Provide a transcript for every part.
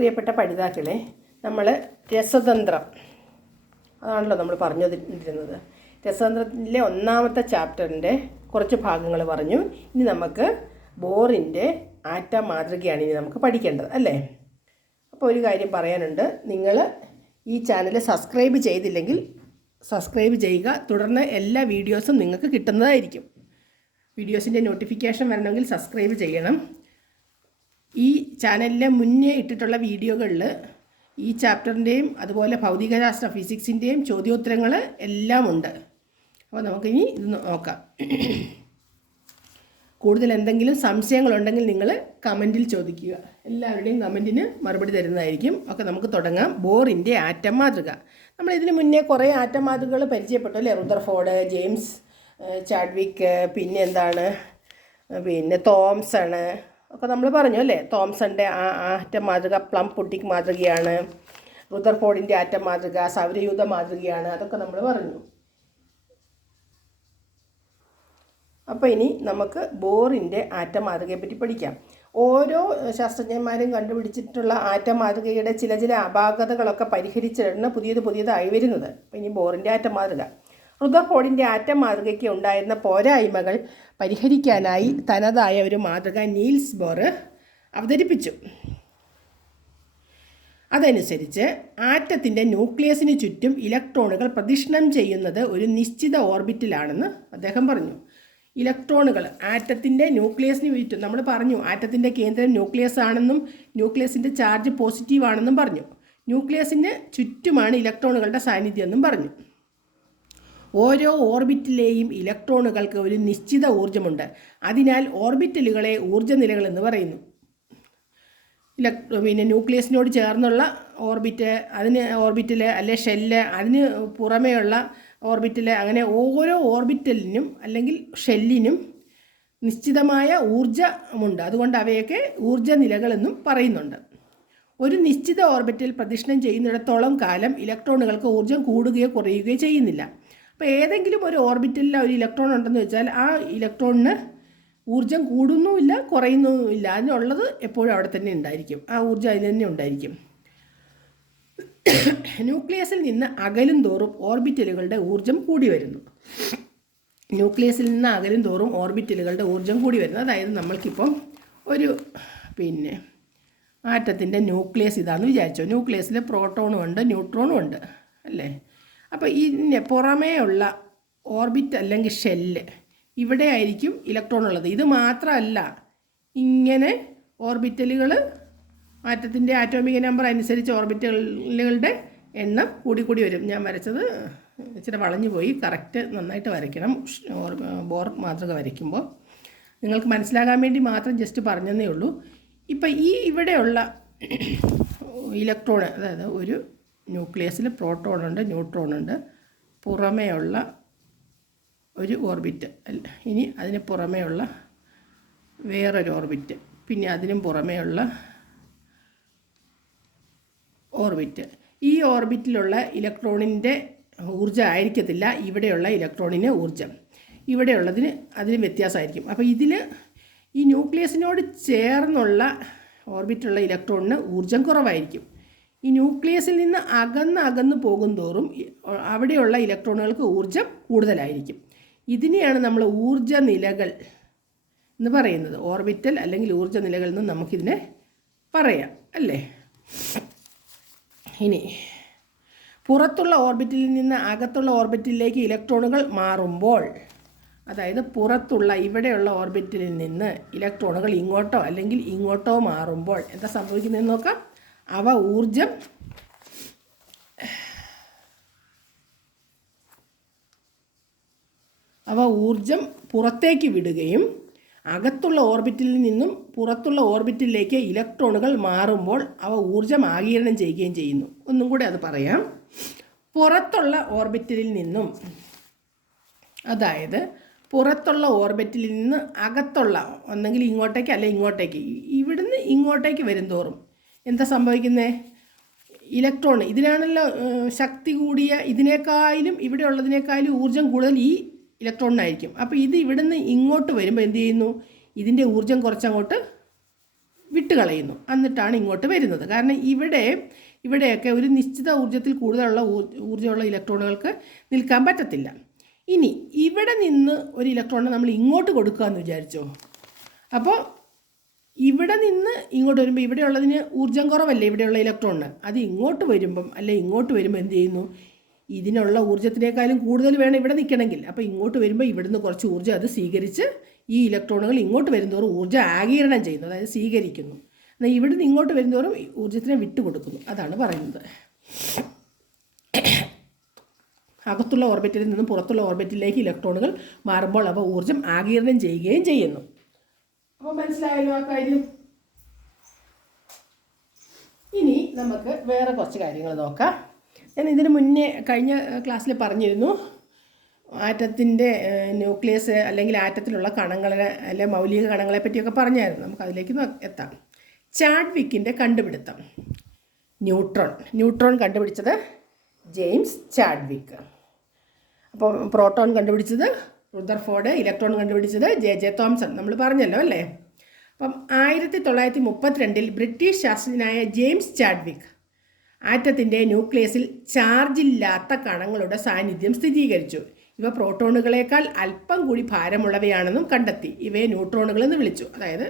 പ്രിയപ്പെട്ട പഠിതാക്കളെ, നമ്മൾ രസതന്ത്രം അതാണല്ലോ നമ്മൾ പറഞ്ഞിരുന്നത്. രസതന്ത്രത്തിലെ ഒന്നാമത്തെ ചാപ്റ്ററിൻ്റെ കുറച്ച് ഭാഗങ്ങൾ പറഞ്ഞു. ഇനി നമുക്ക് ബോറിൻ്റെ ആറ്റം മാതൃകയാണ് ഇനി നമുക്ക് പഠിക്കേണ്ടത് അല്ലേ. അപ്പോൾ ഒരു കാര്യം പറയാനുണ്ട്, നിങ്ങൾ ഈ ചാനൽ സബ്സ്ക്രൈബ് ചെയ്തില്ലെങ്കിൽ സബ്സ്ക്രൈബ് ചെയ്യുക. തുടർന്ന് എല്ലാ വീഡിയോസും നിങ്ങൾക്ക് കിട്ടുന്നതായിരിക്കും. വീഡിയോസിൻ്റെ നോട്ടിഫിക്കേഷൻ വരണമെങ്കിൽ സബ്സ്ക്രൈബ് ചെയ്യണം. ഈ ചാനലിലെ മുന്നേ ഇട്ടിട്ടുള്ള വീഡിയോകളിൽ ഈ ചാപ്റ്ററിൻ്റെയും അതുപോലെ ഭൗതികശാസ്ത്ര ഫിസിക്സിൻ്റെയും ചോദ്യോത്തരങ്ങൾ എല്ലാം ഉണ്ട്. അപ്പോൾ നമുക്കിനി ഇത് നോക്കാം. കൂടുതൽ എന്തെങ്കിലും സംശയങ്ങളുണ്ടെങ്കിൽ നിങ്ങൾ കമൻറ്റിൽ ചോദിക്കുക. എല്ലാവരുടെയും കമൻറ്റിന് മറുപടി തരുന്നതായിരിക്കും. ഒക്കെ നമുക്ക് തുടങ്ങാം. ബോറിൻ്റെ ആറ്റം മാതൃക. നമ്മൾ ഇതിന് മുന്നേ കുറേ ആറ്റം മാതൃകകൾ പരിചയപ്പെട്ടു അല്ലേ. റുദർഫോർഡ്, ജെയിംസ് ചാഡ്വിക്ക്, പിന്നെ തോംസൺ ഒക്കെ നമ്മൾ പറഞ്ഞു അല്ലേ. തോംസണിൻ്റെ ആറ്റം മാതൃക പ്ലം പുട്ടിക് മാതൃകയാണ്. റുദർഫോർഡിൻ്റെ ആറ്റം മാതൃക സൗരയൂഥ മാതൃകയാണ്. അതൊക്കെ നമ്മൾ പറഞ്ഞു. അപ്പോൾ ഇനി നമുക്ക് ബോറിൻ്റെ ആറ്റം മാതൃകയെ പറ്റി പഠിക്കാം. ഓരോ ശാസ്ത്രജ്ഞന്മാരും കണ്ടുപിടിച്ചിട്ടുള്ള ആറ്റം മാതൃകയുടെ ചില അപാകതകളൊക്കെ പരിഹരിച്ചിട്ടാണ് പുതിയതായി വരുന്നത്. അപ്പോൾ ഇനി ബോറിൻ്റെ ആറ്റം മാതൃക. റുദർഫോർഡിൻ്റെ ആറ്റം മാതൃകയ്ക്ക് ഉണ്ടായിരുന്ന പോരായ്മകൾ പരിഹരിക്കാനായി തനതായ ഒരു മാതൃക നീൽസ് ബോർ അവതരിപ്പിച്ചു. അതനുസരിച്ച് ആറ്റത്തിൻ്റെ ന്യൂക്ലിയസിന് ചുറ്റും ഇലക്ട്രോണുകൾ പ്രദക്ഷിണം ചെയ്യുന്നത് ഒരു നിശ്ചിത ഓർബിറ്റിലാണെന്ന് അദ്ദേഹം പറഞ്ഞു. ഇലക്ട്രോണുകൾ ആറ്റത്തിൻ്റെ ന്യൂക്ലിയസിന് ചുറ്റും, നമ്മൾ പറഞ്ഞു ആറ്റത്തിൻ്റെ കേന്ദ്രം ന്യൂക്ലിയസ് ആണെന്നും ന്യൂക്ലിയസിൻ്റെ ചാർജ് പോസിറ്റീവ് ആണെന്നും പറഞ്ഞു. ന്യൂക്ലിയസിന് ചുറ്റുമാണ് ഇലക്ട്രോണുകളുടെ സാന്നിധ്യം എന്നും പറഞ്ഞു. ഓരോ ഓർബിറ്റിലെയും ഇലക്ട്രോണുകൾക്ക് ഒരു നിശ്ചിത ഊർജ്ജമുണ്ട്. അതിനാൽ ഓർബിറ്റലുകളെ ഊർജ്ജനിലകൾ എന്ന് പറയുന്നു. പിന്നെ ന്യൂക്ലിയസിനോട് ചേർന്നുള്ള ഓർബിറ്റൽ അല്ലെ ഷെല്ല്, അതിന് പുറമേയുള്ള ഓർബിറ്റൽ, അങ്ങനെ ഓരോ ഓർബിറ്റലിനും അല്ലെങ്കിൽ ഷെല്ലിനും നിശ്ചിതമായ ഊർജ്ജമുണ്ട്. അതുകൊണ്ട് അവയൊക്കെ ഊർജ്ജനിലകളെന്നും പറയുന്നുണ്ട്. ഒരു നിശ്ചിത ഓർബിറ്റിൽ പ്രദക്ഷിണം ചെയ്യുന്നിടത്തോളം കാലം ഇലക്ട്രോണുകൾക്ക് ഊർജ്ജം കൂടുകയോ കുറയുകയോ ചെയ്യുന്നില്ല. അപ്പോൾ ഏതെങ്കിലും ഒരു ഓർബിറ്റലിൽ ഒരു ഇലക്ട്രോൺ ഉണ്ടെന്ന് വെച്ചാൽ ആ ഇലക്ട്രോണിന് ഊർജ്ജം കൂടുന്നുമില്ല കുറയുന്നുമില്ല. അതിനുള്ളത് എപ്പോഴും അവിടെ തന്നെ ഉണ്ടായിരിക്കും. ആ ഊർജ്ജം അതിന് തന്നെ ഉണ്ടായിരിക്കും. ന്യൂക്ലിയസിൽ നിന്ന് അകലും തോറും ഓർബിറ്റലുകളുടെ ഊർജ്ജം കൂടി വരുന്നു. അതായത് നമ്മൾക്കിപ്പം ഒരു ആറ്റത്തിൻ്റെ ന്യൂക്ലിയസ് ഇതാണെന്ന് വിചാരിച്ചോ. ന്യൂക്ലിയസിൽ പ്രോട്ടോണും ഉണ്ട് ന്യൂട്രോണും ഉണ്ട് അല്ലേ. അപ്പോൾ ഇതിന് പുറമേ ഉള്ള ഓർബിറ്റ് അല്ലെങ്കിൽ ഷെല്ല്, ഇവിടെ ആയിരിക്കും ഇലക്ട്രോൺ ഉള്ളത്. ഇത് മാത്രമല്ല, ഇങ്ങനെ ഓർബിറ്റലുകൾ ആറ്റത്തിൻ്റെ ആറ്റോമിക് നമ്പർ അനുസരിച്ച് ഓർബിറ്റലുകളുടെ എണ്ണം കൂടി വരും. ഞാൻ വരച്ചത് ഇച്ചിരി വളഞ്ഞു പോയി. കറക്റ്റ് നന്നായിട്ട് വരയ്ക്കണം. ബോർ മാതൃക വരയ്ക്കുമ്പോൾ നിങ്ങൾക്ക് മനസ്സിലാകാൻ വേണ്ടി മാത്രം ജസ്റ്റ് പറഞ്ഞതേ ഉള്ളൂ. ഇപ്പം ഇവിടെയുള്ള ഇലക്ട്രോൺ, അതായത് ഒരു ന്യൂക്ലിയസിൽ പ്രോട്ടോണുണ്ട് ന്യൂട്രോണുണ്ട്, പുറമേയുള്ള ഒരു ഓർബിറ്റ്, ഇനി അതിന് പുറമേയുള്ള വേറൊരു ഓർബിറ്റ്, പിന്നെ അതിനും പുറമേയുള്ള ഓർബിറ്റ്. ഈ ഓർബിറ്റിലുള്ള ഇലക്ട്രോണിൻ്റെ ഊർജ്ജം ആയിരിക്കത്തില്ല ഇവിടെയുള്ള ഇലക്ട്രോണിന് ഊർജ്ജം. അതിന് വ്യത്യാസമായിരിക്കും. അപ്പോൾ ഈ ന്യൂക്ലിയസിനോട് ചേർന്നുള്ള ഓർബിറ്റുള്ള ഇലക്ട്രോണിന് ഊർജ്ജം കുറവായിരിക്കും. ഈ ന്യൂക്ലിയസിൽ നിന്ന് അകന്ന് പോകും തോറും അവിടെയുള്ള ഇലക്ട്രോണുകൾക്ക് ഊർജ്ജം കൂടുതലായിരിക്കും. ഇതിനെയാണ് നമ്മൾ ഊർജ്ജനിലകൾ എന്ന് പറയുന്നത്. ഓർബിറ്റൽ അല്ലെങ്കിൽ ഊർജ്ജനിലകൾ എന്ന് നമുക്കിതിനെ പറയാം അല്ലേ. ഇനി പുറത്തുള്ള ഓർബിറ്റിൽ നിന്ന് അകത്തുള്ള ഓർബിറ്റിലേക്ക് ഇലക്ട്രോണുകൾ മാറുമ്പോൾ, അതായത് പുറത്തുള്ള ഇവിടെയുള്ള ഓർബിറ്റിൽ നിന്ന് ഇലക്ട്രോണുകൾ ഇങ്ങോട്ടോ അല്ലെങ്കിൽ ഇങ്ങോട്ടോ മാറുമ്പോൾ എന്താ സംഭവിക്കുന്നതെന്ന് നോക്കാം. അവ ഊർജം പുറത്തേക്ക് വിടുകയും അകത്തുള്ള ഓർബിറ്റിൽ നിന്നും പുറത്തുള്ള ഓർബിറ്റിലേക്ക് ഇലക്ട്രോണുകൾ മാറുമ്പോൾ അവ ഊർജം ആഗിരണം ചെയ്യുകയും ചെയ്യുന്നു. ഒന്നും കൂടെ അത് പറയാം. പുറത്തുള്ള ഓർബിറ്റിൽ നിന്നും, അതായത് പുറത്തുള്ള ഓർബിറ്റിൽ നിന്ന് അകത്തുള്ള, ഒന്നെങ്കിൽ ഇങ്ങോട്ടേക്ക് അല്ലെ ഇങ്ങോട്ടേക്ക്, ഇവിടുന്ന് ഇങ്ങോട്ടേക്ക് വരും തോറും എന്താ സംഭവിക്കുന്നത്? ഇലക്ട്രോൺ, ഇതിനാണല്ലോ ശക്തി കൂടിയ, ഇതിനേക്കാളും ഇവിടെ ഉള്ളതിനേക്കാളും ഊർജ്ജം കൂടുതൽ ഈ ഇലക്ട്രോണിനായിരിക്കും. അപ്പോൾ ഇത് ഇവിടുന്ന് ഇങ്ങോട്ട് വരുമ്പോൾ എന്ത് ചെയ്യുന്നു? ഇതിൻ്റെ ഊർജ്ജം കുറച്ചങ്ങോട്ട് വിട്ടുകളയുന്നു, എന്നിട്ടാണ് ഇങ്ങോട്ട് വരുന്നത്. കാരണം ഇവിടെയൊക്കെ ഒരു നിശ്ചിത ഊർജ്ജത്തിൽ കൂടുതലുള്ള ഊർജ്ജമുള്ള ഇലക്ട്രോണുകൾക്ക് നിൽക്കാൻ പറ്റത്തില്ല. ഇനി ഇവിടെ നിന്ന് ഒരു ഇലക്ട്രോണിനെ നമ്മൾ ഇങ്ങോട്ട് കൊടുക്കുക എന്ന് വിചാരിച്ചോ. അപ്പോൾ ഇവിടെ നിന്ന് ഇങ്ങോട്ട് വരുമ്പോൾ ഇവിടെയുള്ളതിന് ഊർജ്ജം കുറവല്ലേ ഇവിടെയുള്ള ഇലക്ട്രോണിന്. അത് ഇങ്ങോട്ട് വരുമ്പം ഇങ്ങോട്ട് വരുമ്പോൾ എന്ത് ചെയ്യുന്നു, ഇതിനുള്ള ഊർജ്ജത്തിനേക്കാളും കൂടുതൽ വേണം ഇവിടെ നിൽക്കണമെങ്കിൽ. അപ്പോൾ ഇങ്ങോട്ട് വരുമ്പോൾ ഇവിടുന്ന് കുറച്ച് ഊർജ്ജം അത് സ്വീകരിച്ച് ഈ ഇലക്ട്രോണുകൾ ഇങ്ങോട്ട് വരുന്നതോറും ഊർജ്ജം ആഗിരണം ചെയ്യുന്നു, അതായത് സ്വീകരിക്കുന്നു. എന്നാൽ ഇവിടുന്ന് ഇങ്ങോട്ട് വരുന്നതോറും ഊർജ്ജത്തിനെ വിട്ടുകൊടുക്കുന്നു. അതാണ് പറയുന്നത്. അകത്തുള്ള ഓർബിറ്റിൽ നിന്നും പുറത്തുള്ള ഓർബിറ്റിലേക്ക് ഇലക്ട്രോണുകൾ മാറുമ്പോൾ അവ ഊർജ്ജം ആഗിരണം ചെയ്യുകയും ചെയ്യുന്നു. അപ്പോൾ മനസ്സിലായല്ലോ ആ കാര്യം. ഇനി നമുക്ക് വേറെ കുറച്ച് കാര്യങ്ങൾ നോക്കാം. ഞാൻ ഇതിന് മുന്നേ കഴിഞ്ഞ ക്ലാസ്സിൽ പറഞ്ഞിരുന്നു, ആറ്റത്തിൻ്റെ ന്യൂക്ലിയസ് അല്ലെങ്കിൽ ആറ്റത്തിലുള്ള കണങ്ങളെ അല്ലെങ്കിൽ മൗലിക കണങ്ങളെ പറ്റിയൊക്കെ പറഞ്ഞായിരുന്നു. നമുക്ക് അതിലേക്ക് എത്താം. ചാഡ്വിക്കിൻ്റെ കണ്ടുപിടുത്തം. ന്യൂട്രോൺ കണ്ടുപിടിച്ചത് ജെയിംസ് ചാഡ്വിക്ക്. അപ്പോൾ പ്രോട്ടോൺ കണ്ടുപിടിച്ചത് റുദർഫോർഡ്, ഇലക്ട്രോൺ കണ്ടുപിടിച്ചത് ജെ തോംസൺ. നമ്മൾ പറഞ്ഞല്ലോ അല്ലേ. അപ്പം 1932 ബ്രിട്ടീഷ് ശാസ്ത്രജ്ഞനായ ജെയിംസ് ചാഡ്വിക്ക് ആറ്റത്തിൻ്റെ ന്യൂക്ലിയസിൽ ചാർജില്ലാത്ത കണങ്ങളുടെ സാന്നിധ്യം സ്ഥിരീകരിച്ചു. ഇവ പ്രോട്ടോണുകളേക്കാൾ അല്പം കൂടി ഭാരമുള്ളവയാണെന്നും കണ്ടെത്തി. ഇവയെ ന്യൂട്രോണുകളെന്ന് വിളിച്ചു. അതായത്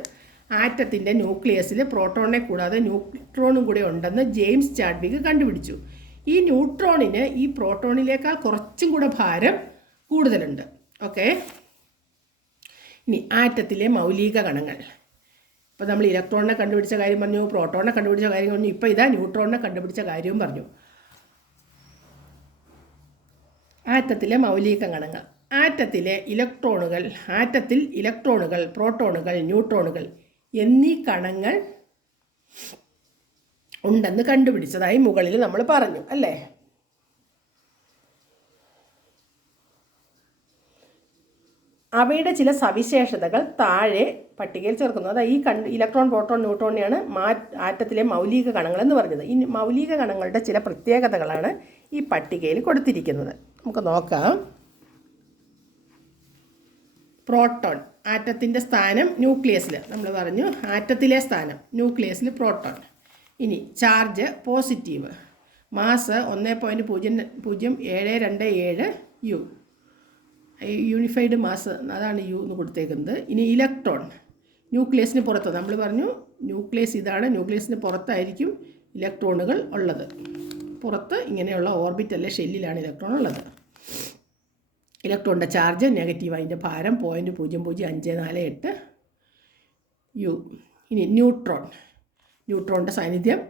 ആറ്റത്തിൻ്റെ ന്യൂക്ലിയസിൽ പ്രോട്ടോണിനെ കൂടാതെ ന്യൂട്രോണും കൂടി ഉണ്ടെന്ന് ജെയിംസ് ചാഡ്വിക്ക് കണ്ടുപിടിച്ചു. ഈ ന്യൂട്രോണിന് ഈ പ്രോട്ടോണിലേക്കാൾ കുറച്ചും കൂടെ ഭാരം കൂടുതലുണ്ട്. ഓക്കെ. ഇനി ആറ്റത്തിലെ മൗലിക കണങ്ങൾ. ഇപ്പോൾ നമ്മൾ ഇലക്ട്രോണിനെ കണ്ടുപിടിച്ച കാര്യം പറഞ്ഞു, പ്രോട്ടോണിനെ കണ്ടുപിടിച്ച കാര്യം പറഞ്ഞു, ഇപ്പോൾ ഇതാ ന്യൂട്രോണിനെ കണ്ടുപിടിച്ച കാര്യവും പറഞ്ഞു. ആറ്റത്തിലെ മൗലിക കണങ്ങൾ. ആറ്റത്തിൽ ഇലക്ട്രോണുകൾ, പ്രോട്ടോണുകൾ, ന്യൂട്രോണുകൾ എന്നീ കണങ്ങൾ ഉണ്ടെന്ന് കണ്ടുപിടിച്ചതായി മുകളിൽ നമ്മൾ പറഞ്ഞു അല്ലേ. അവയുടെ ചില സവിശേഷതകൾ താഴെ പട്ടികയിൽ ചേർക്കുന്നു. അതായത് ഈ ഇലക്ട്രോൺ, പ്രോട്ടോൺ, ന്യൂട്രോണിനെയാണ് ആറ്റത്തിലെ മൗലിക കണങ്ങളെന്ന് പറഞ്ഞത്. ഈ മൗലിക കണങ്ങളുടെ ചില പ്രത്യേകതകളാണ് ഈ പട്ടികയിൽ കൊടുത്തിരിക്കുന്നത്. നമുക്ക് നോക്കാം. പ്രോട്ടോൺ, ആറ്റത്തിൻ്റെ സ്ഥാനം ന്യൂക്ലിയസിൽ. നമ്മൾ പറഞ്ഞു ആറ്റത്തിലെ സ്ഥാനം ന്യൂക്ലിയസിൽ പ്രോട്ടോൺ. ഇനി charge positive, mass 1.0727 u, unified mass, അതാണ് യു എന്ന് കൊടുത്തേക്കുന്നത്. ഇനി ഇലക്ട്രോൺ, ന്യൂക്ലിയസിന് പുറത്ത്. നമ്മൾ പറഞ്ഞു ന്യൂക്ലിയസ് ഇതാണ്, ന്യൂക്ലിയസിന് പുറത്തായിരിക്കും ഇലക്ട്രോണുകൾ ഉള്ളത്. പുറത്ത് ഇങ്ങനെയുള്ള ഓർബിറ്റ് അല്ലെ ഷെല്ലിലാണ് ഇലക്ട്രോൺ ഉള്ളത്. ഇലക്ട്രോണിൻ്റെ ചാർജ് നെഗറ്റീവ്, അതിൻ്റെ ഭാരം 0.00548 യു. ഇനി ന്യൂട്രോണിൻ്റെ സാന്നിധ്യം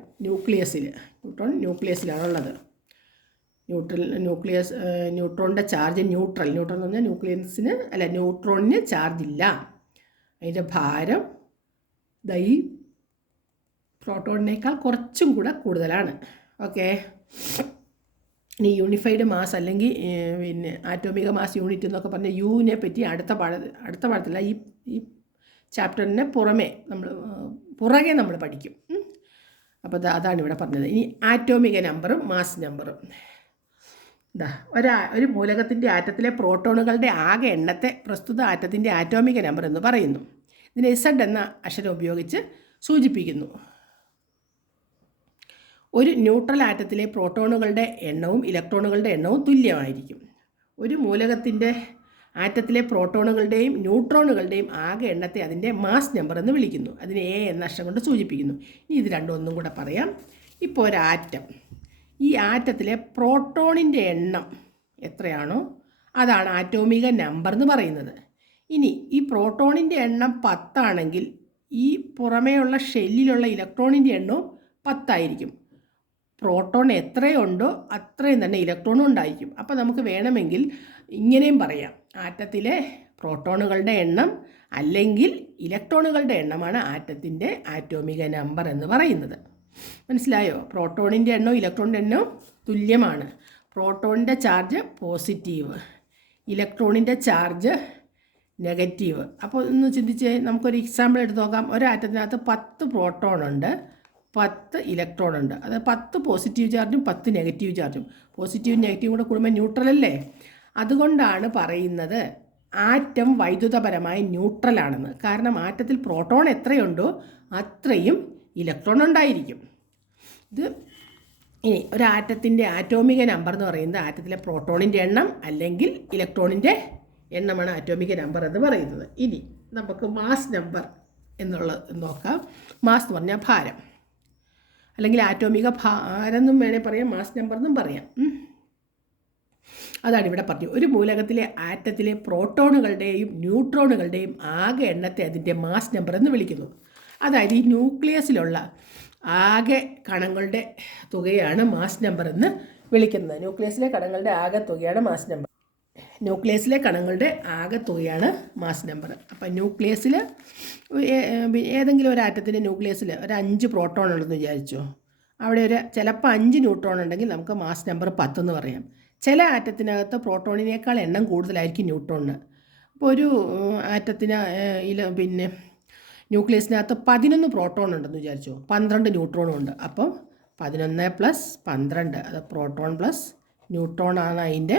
ന്യൂക്ലിയസിലാണുള്ളത്. ന്യൂട്രോണിൻ്റെ ചാർജ് ന്യൂട്രൽ എന്ന് പറഞ്ഞാൽ ന്യൂട്രോണിന് ചാർജ് ഇല്ല. അതിൻ്റെ ഭാരം ഈ പ്രോട്ടോണിനേക്കാൾ കുറച്ചും കൂടെ കൂടുതലാണ്. ഓക്കെ. ഇനി യൂണിഫൈഡ് മാസ് അല്ലെങ്കിൽ ആറ്റോമിക മാസ് യൂണിറ്റ് എന്നൊക്കെ പറഞ്ഞാൽ യുവിനെ പറ്റി അടുത്ത പാഠത്തില്ല, ഈ ചാപ്റ്ററിന് പുറകെ നമ്മൾ പഠിക്കും. അപ്പോൾ അതാണ് ഇവിടെ പറഞ്ഞത്. ഇനി ആറ്റോമിക നമ്പറും മാസ് നമ്പറും. ഒരു മൂലകത്തിൻ്റെ ആറ്റത്തിലെ പ്രോട്ടോണുകളുടെ ആകെ എണ്ണത്തെ പ്രസ്തുത ആറ്റത്തിൻ്റെ ആറ്റോമിക നമ്പർ എന്ന് പറയുന്നു. ഇതിനെ Z എന്ന അക്ഷരം ഉപയോഗിച്ച് സൂചിപ്പിക്കുന്നു. ഒരു ന്യൂട്രൽ ആറ്റത്തിലെ പ്രോട്ടോണുകളുടെ എണ്ണവും ഇലക്ട്രോണുകളുടെ എണ്ണവും തുല്യമായിരിക്കും. ഒരു മൂലകത്തിൻ്റെ ആറ്റത്തിലെ പ്രോട്ടോണുകളുടെയും ന്യൂട്രോണുകളുടെയും ആകെ എണ്ണത്തെ അതിൻ്റെ മാസ് നമ്പർ എന്ന് വിളിക്കുന്നു. അതിനെ A എന്ന അക്ഷരം കൊണ്ട് സൂചിപ്പിക്കുന്നു. ഇനി ഇത് രണ്ടും ഒന്നും കൂടെ പറയാം. ഇപ്പോൾ ഒരു ആറ്റം, ഈ ആറ്റത്തിലെ പ്രോട്ടോണിൻ്റെ എണ്ണം എത്രയാണോ അതാണ് ആറ്റോമിക നമ്പർ എന്ന് പറയുന്നത്. ഇനി ഈ പ്രോട്ടോണിൻ്റെ എണ്ണം 10 ആണെങ്കിൽ ഈ പുറമേയുള്ള ഷെല്ലിലുള്ള ഇലക്ട്രോണിൻ്റെ എണ്ണവും 10 ആയിരിക്കും. പ്രോട്ടോൺ എത്രയുണ്ടോ അത്രയും തന്നെ ഇലക്ട്രോണും ഉണ്ടായിരിക്കും. അപ്പോൾ നമുക്ക് വേണമെങ്കിൽ ഇങ്ങനെയും പറയാം, ആറ്റത്തിലെ പ്രോട്ടോണുകളുടെ എണ്ണം അല്ലെങ്കിൽ ഇലക്ട്രോണുകളുടെ എണ്ണമാണ് ആറ്റത്തിൻ്റെ ആറ്റോമിക നമ്പർ എന്ന് പറയുന്നത്. മനസ്സിലായോ? പ്രോട്ടോണിൻ്റെ എണ്ണവും ഇലക്ട്രോണിൻ്റെ എണ്ണവും തുല്യമാണ്. പ്രോട്ടോണിൻ്റെ ചാർജ് പോസിറ്റീവ്, ഇലക്ട്രോണിൻ്റെ ചാർജ് നെഗറ്റീവ്. അപ്പോൾ ഒന്ന് ചിന്തിച്ച് നമുക്കൊരു എക്സാമ്പിൾ എടുത്ത് നോക്കാം. ഒരു ആറ്റത്തിനകത്ത് 10 പ്രോട്ടോണുണ്ട്, 10 ഇലക്ട്രോൺ ഉണ്ട്. അത് 10 പോസിറ്റീവ് ചാർജും 10 നെഗറ്റീവ് ചാർജും. പോസിറ്റീവും നെഗറ്റീവും കൂടെ കൂടുമ്പോൾ ന്യൂട്രൽ അല്ലേ. അതുകൊണ്ടാണ് പറയുന്നത് ആറ്റം വൈദ്യുതപരമായി ന്യൂട്രലാണെന്ന്. കാരണം ആറ്റത്തിൽ പ്രോട്ടോൺ എത്രയുണ്ടോ അത്രയും ഇലക്ട്രോൺ ഉണ്ടായിരിക്കും. ഇത് ഇനി ഒരു ആറ്റത്തിൻ്റെ ആറ്റോമിക നമ്പർ എന്ന് പറയുന്നത് ആറ്റത്തിലെ പ്രോട്ടോണിൻ്റെ എണ്ണം അല്ലെങ്കിൽ ഇലക്ട്രോണിൻ്റെ എണ്ണമാണ് ആറ്റോമിക നമ്പർ എന്ന് പറയുന്നത്. ഇനി നമുക്ക് മാസ് നമ്പർ എന്നുള്ളത് നോക്കാം. മാസ് എന്ന് പറഞ്ഞാൽ ഭാരം, അല്ലെങ്കിൽ ആറ്റോമിക ഭാരം എന്നും വേണേൽ പറയാം, മാസ് നമ്പർ എന്നും പറയാം. അതാണ് ഇവിടെ പറഞ്ഞു. ഒരു മൂലകത്തിലെ ആറ്റത്തിലെ പ്രോട്ടോണുകളുടെയും ന്യൂട്രോണുകളുടെയും ആകെ എണ്ണത്തെ അതിൻ്റെ മാസ് നമ്പർ എന്ന് വിളിക്കുന്നു. അതായത് ഈ ന്യൂക്ലിയസിലുള്ള ആകെ കണങ്ങളുടെ തുകയാണ് മാസ് നമ്പർ എന്ന് വിളിക്കുന്നത്. ന്യൂക്ലിയസിലെ കണങ്ങളുടെ ആകെ തുകയാണ് മാസ് നമ്പർ. ന്യൂക്ലിയസിലെ കണങ്ങളുടെ ആകെ തുകയാണ് മാസ് നമ്പർ. അപ്പം ന്യൂക്ലിയസിൽ ഏതെങ്കിലും ഒരു ആറ്റത്തിൻ്റെ ന്യൂക്ലിയസിൽ ഒരു 5 പ്രോട്ടോൺ ഉണ്ടെന്ന് വിചാരിച്ചോ. അവിടെ ചിലപ്പോൾ 5 ന്യൂട്രോൺ ഉണ്ടെങ്കിൽ നമുക്ക് മാസ് നമ്പർ 10 എന്ന് പറയാം. ചില ആറ്റത്തിനകത്ത് പ്രോട്ടോണിനേക്കാൾ എണ്ണം കൂടുതലായിരിക്കും ന്യൂട്രോണിന്. അപ്പോൾ ഒരു ആറ്റത്തിന് ന്യൂക്ലിയസിനകത്ത് 11 പ്രോട്ടോൺ ഉണ്ടെന്ന് വിചാരിച്ചു, 12 ന്യൂട്രോണും ഉണ്ട്. അപ്പം 11 + 12 അത് പ്രോട്ടോൺ പ്ലസ് ന്യൂട്രോൺ ആണ് അതിൻ്റെ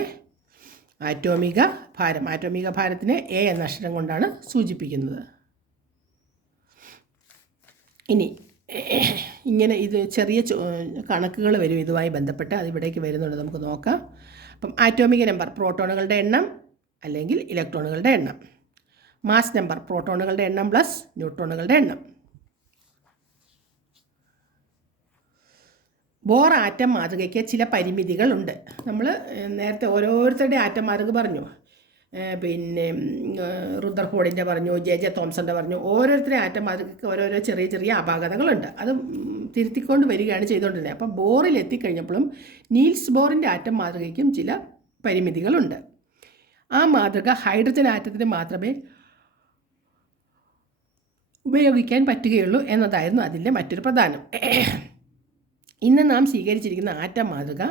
ആറ്റോമിക ഭാരം. ആറ്റോമിക ഭാരത്തിനെ എ എന്ന അക്ഷരം കൊണ്ടാണ് സൂചിപ്പിക്കുന്നത്. ഇനി ഇങ്ങനെ ഇത് ചെറിയ കണക്കുകൾ വരും ഇതുമായി ബന്ധപ്പെട്ട്, അതിവിടേക്ക് വരുന്നുണ്ട്, നമുക്ക് നോക്കാം. അപ്പം ആറ്റോമിക നമ്പർ പ്രോട്ടോണുകളുടെ എണ്ണം അല്ലെങ്കിൽ ഇലക്ട്രോണുകളുടെ എണ്ണം. മാസ് നമ്പർ പ്രോട്ടോണുകളുടെ എണ്ണം പ്ലസ് ന്യൂട്രോണുകളുടെ എണ്ണം. ബോർ ആറ്റം മാതൃകയ്ക്ക് ചില പരിമിതികളുണ്ട്. നമ്മൾ നേരത്തെ ഓരോരുത്തരുടെ ആറ്റം മാതൃക പറഞ്ഞു, റുദർഫോർഡിൻ്റെ പറഞ്ഞു, ജെ തോംസൻ്റെ പറഞ്ഞു. ഓരോരുത്തരുടെ ആറ്റം മാതൃകയ്ക്ക് ഓരോരോ ചെറിയ ചെറിയ അപാകതകളുണ്ട്. അത് തിരുത്തിക്കൊണ്ട് വരികയാണ് ചെയ്തുകൊണ്ടിരുന്നത്. അപ്പം ബോറിൽ എത്തിക്കഴിഞ്ഞപ്പോഴും നീൽസ് ബോറിൻ്റെ ആറ്റം മാതൃകയ്ക്കും ചില പരിമിതികളുണ്ട്. ആ മാതൃക ഹൈഡ്രജൻ ആറ്റത്തിന് മാത്രമേ ഉപയോഗിക്കാൻ പറ്റുകയുള്ളൂ എന്നതായിരുന്നു അതിൻ്റെ മറ്റൊരു പ്രധാനം. ഇന്ന് നാം സ്വീകരിച്ചിരിക്കുന്ന ആറ്റം മാതൃക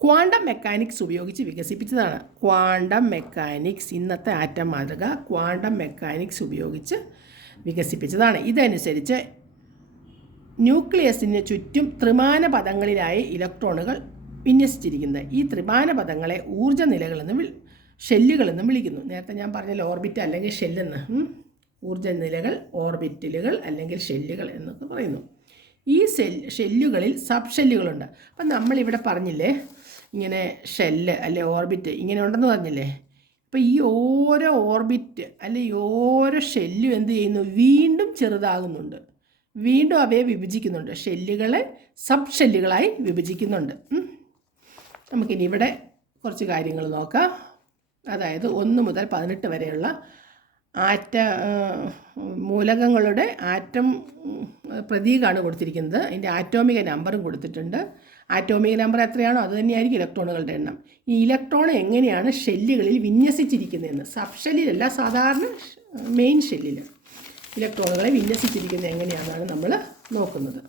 ക്വാണ്ടം മെക്കാനിക്സ് ഉപയോഗിച്ച് വികസിപ്പിച്ചതാണ്. ക്വാണ്ടം മെക്കാനിക്സ്, ഇന്നത്തെ ആറ്റം മാതൃക ക്വാണ്ടം മെക്കാനിക്സ് ഉപയോഗിച്ച് വികസിപ്പിച്ചതാണ്. ഇതനുസരിച്ച് ന്യൂക്ലിയസിന് ചുറ്റും ത്രിമാന പദങ്ങളിലായി ഇലക്ട്രോണുകൾ വിന്യസിച്ചിരിക്കുന്നത്. ഈ ത്രിമാന പദങ്ങളെ ഊർജ്ജ നിലകളെന്നും ഷെല്ലുകളെന്നും വിളിക്കുന്നു. നേരത്തെ ഞാൻ പറഞ്ഞല്ലോ ഓർബിറ്റ് അല്ലെങ്കിൽ ഷെല്ലെന്ന്. ഊർജ്ജ നിലകൾ, ഓർബിറ്റലുകൾ അല്ലെങ്കിൽ ഷെല്ലുകൾ എന്നൊക്കെ പറയുന്നു. ഈ ഷെല്ലുകളിൽ സബ് ഷെല്ലുകളുണ്ട്. അപ്പം നമ്മളിവിടെ പറഞ്ഞില്ലേ ഇങ്ങനെ ഷെല്ല് അല്ലെ ഓർബിറ്റ് ഇങ്ങനെ ഉണ്ടെന്ന് പറഞ്ഞില്ലേ. അപ്പോൾ ഈ ഓരോ ഓർബിറ്റ് അല്ലെ ഓരോ ഷെല്ലും എന്ത് ചെയ്യുന്നു, വീണ്ടും ചെറുതാകുന്നുണ്ട്, വീണ്ടും അവയെ വിഭജിക്കുന്നുണ്ട്. ഷെല്ലുകളെ സബ് ഷെല്ലുകളായി വിഭജിക്കുന്നുണ്ട്. നമുക്കിനി ഇവിടെ കുറച്ച് കാര്യങ്ങൾ നോക്കാം. അതായത് 1 മുതൽ 18 വരെയുള്ള മൂലകങ്ങളുടെ ആറ്റം പ്രതീകമാണ് കൊടുത്തിരിക്കുന്നത്. അതിൻ്റെ ആറ്റോമിക നമ്പറും കൊടുത്തിട്ടുണ്ട്. ആറ്റോമിക നമ്പർ എത്രയാണോ അത് തന്നെയായിരിക്കും ഇലക്ട്രോണുകളുടെ എണ്ണം. ഈ ഇലക്ട്രോൺ എങ്ങനെയാണ് ഷെല്ലുകളിൽ വിന്യസിച്ചിരിക്കുന്നതെന്ന്, സബ് ഷെല്ലിലല്ല, സാധാരണ മെയിൻ ഷെല്ലിൽ ഇലക്ട്രോണുകളെ വിന്യസിച്ചിരിക്കുന്നത് എങ്ങനെയാണെന്നാണ് നമ്മൾ നോക്കുന്നത്.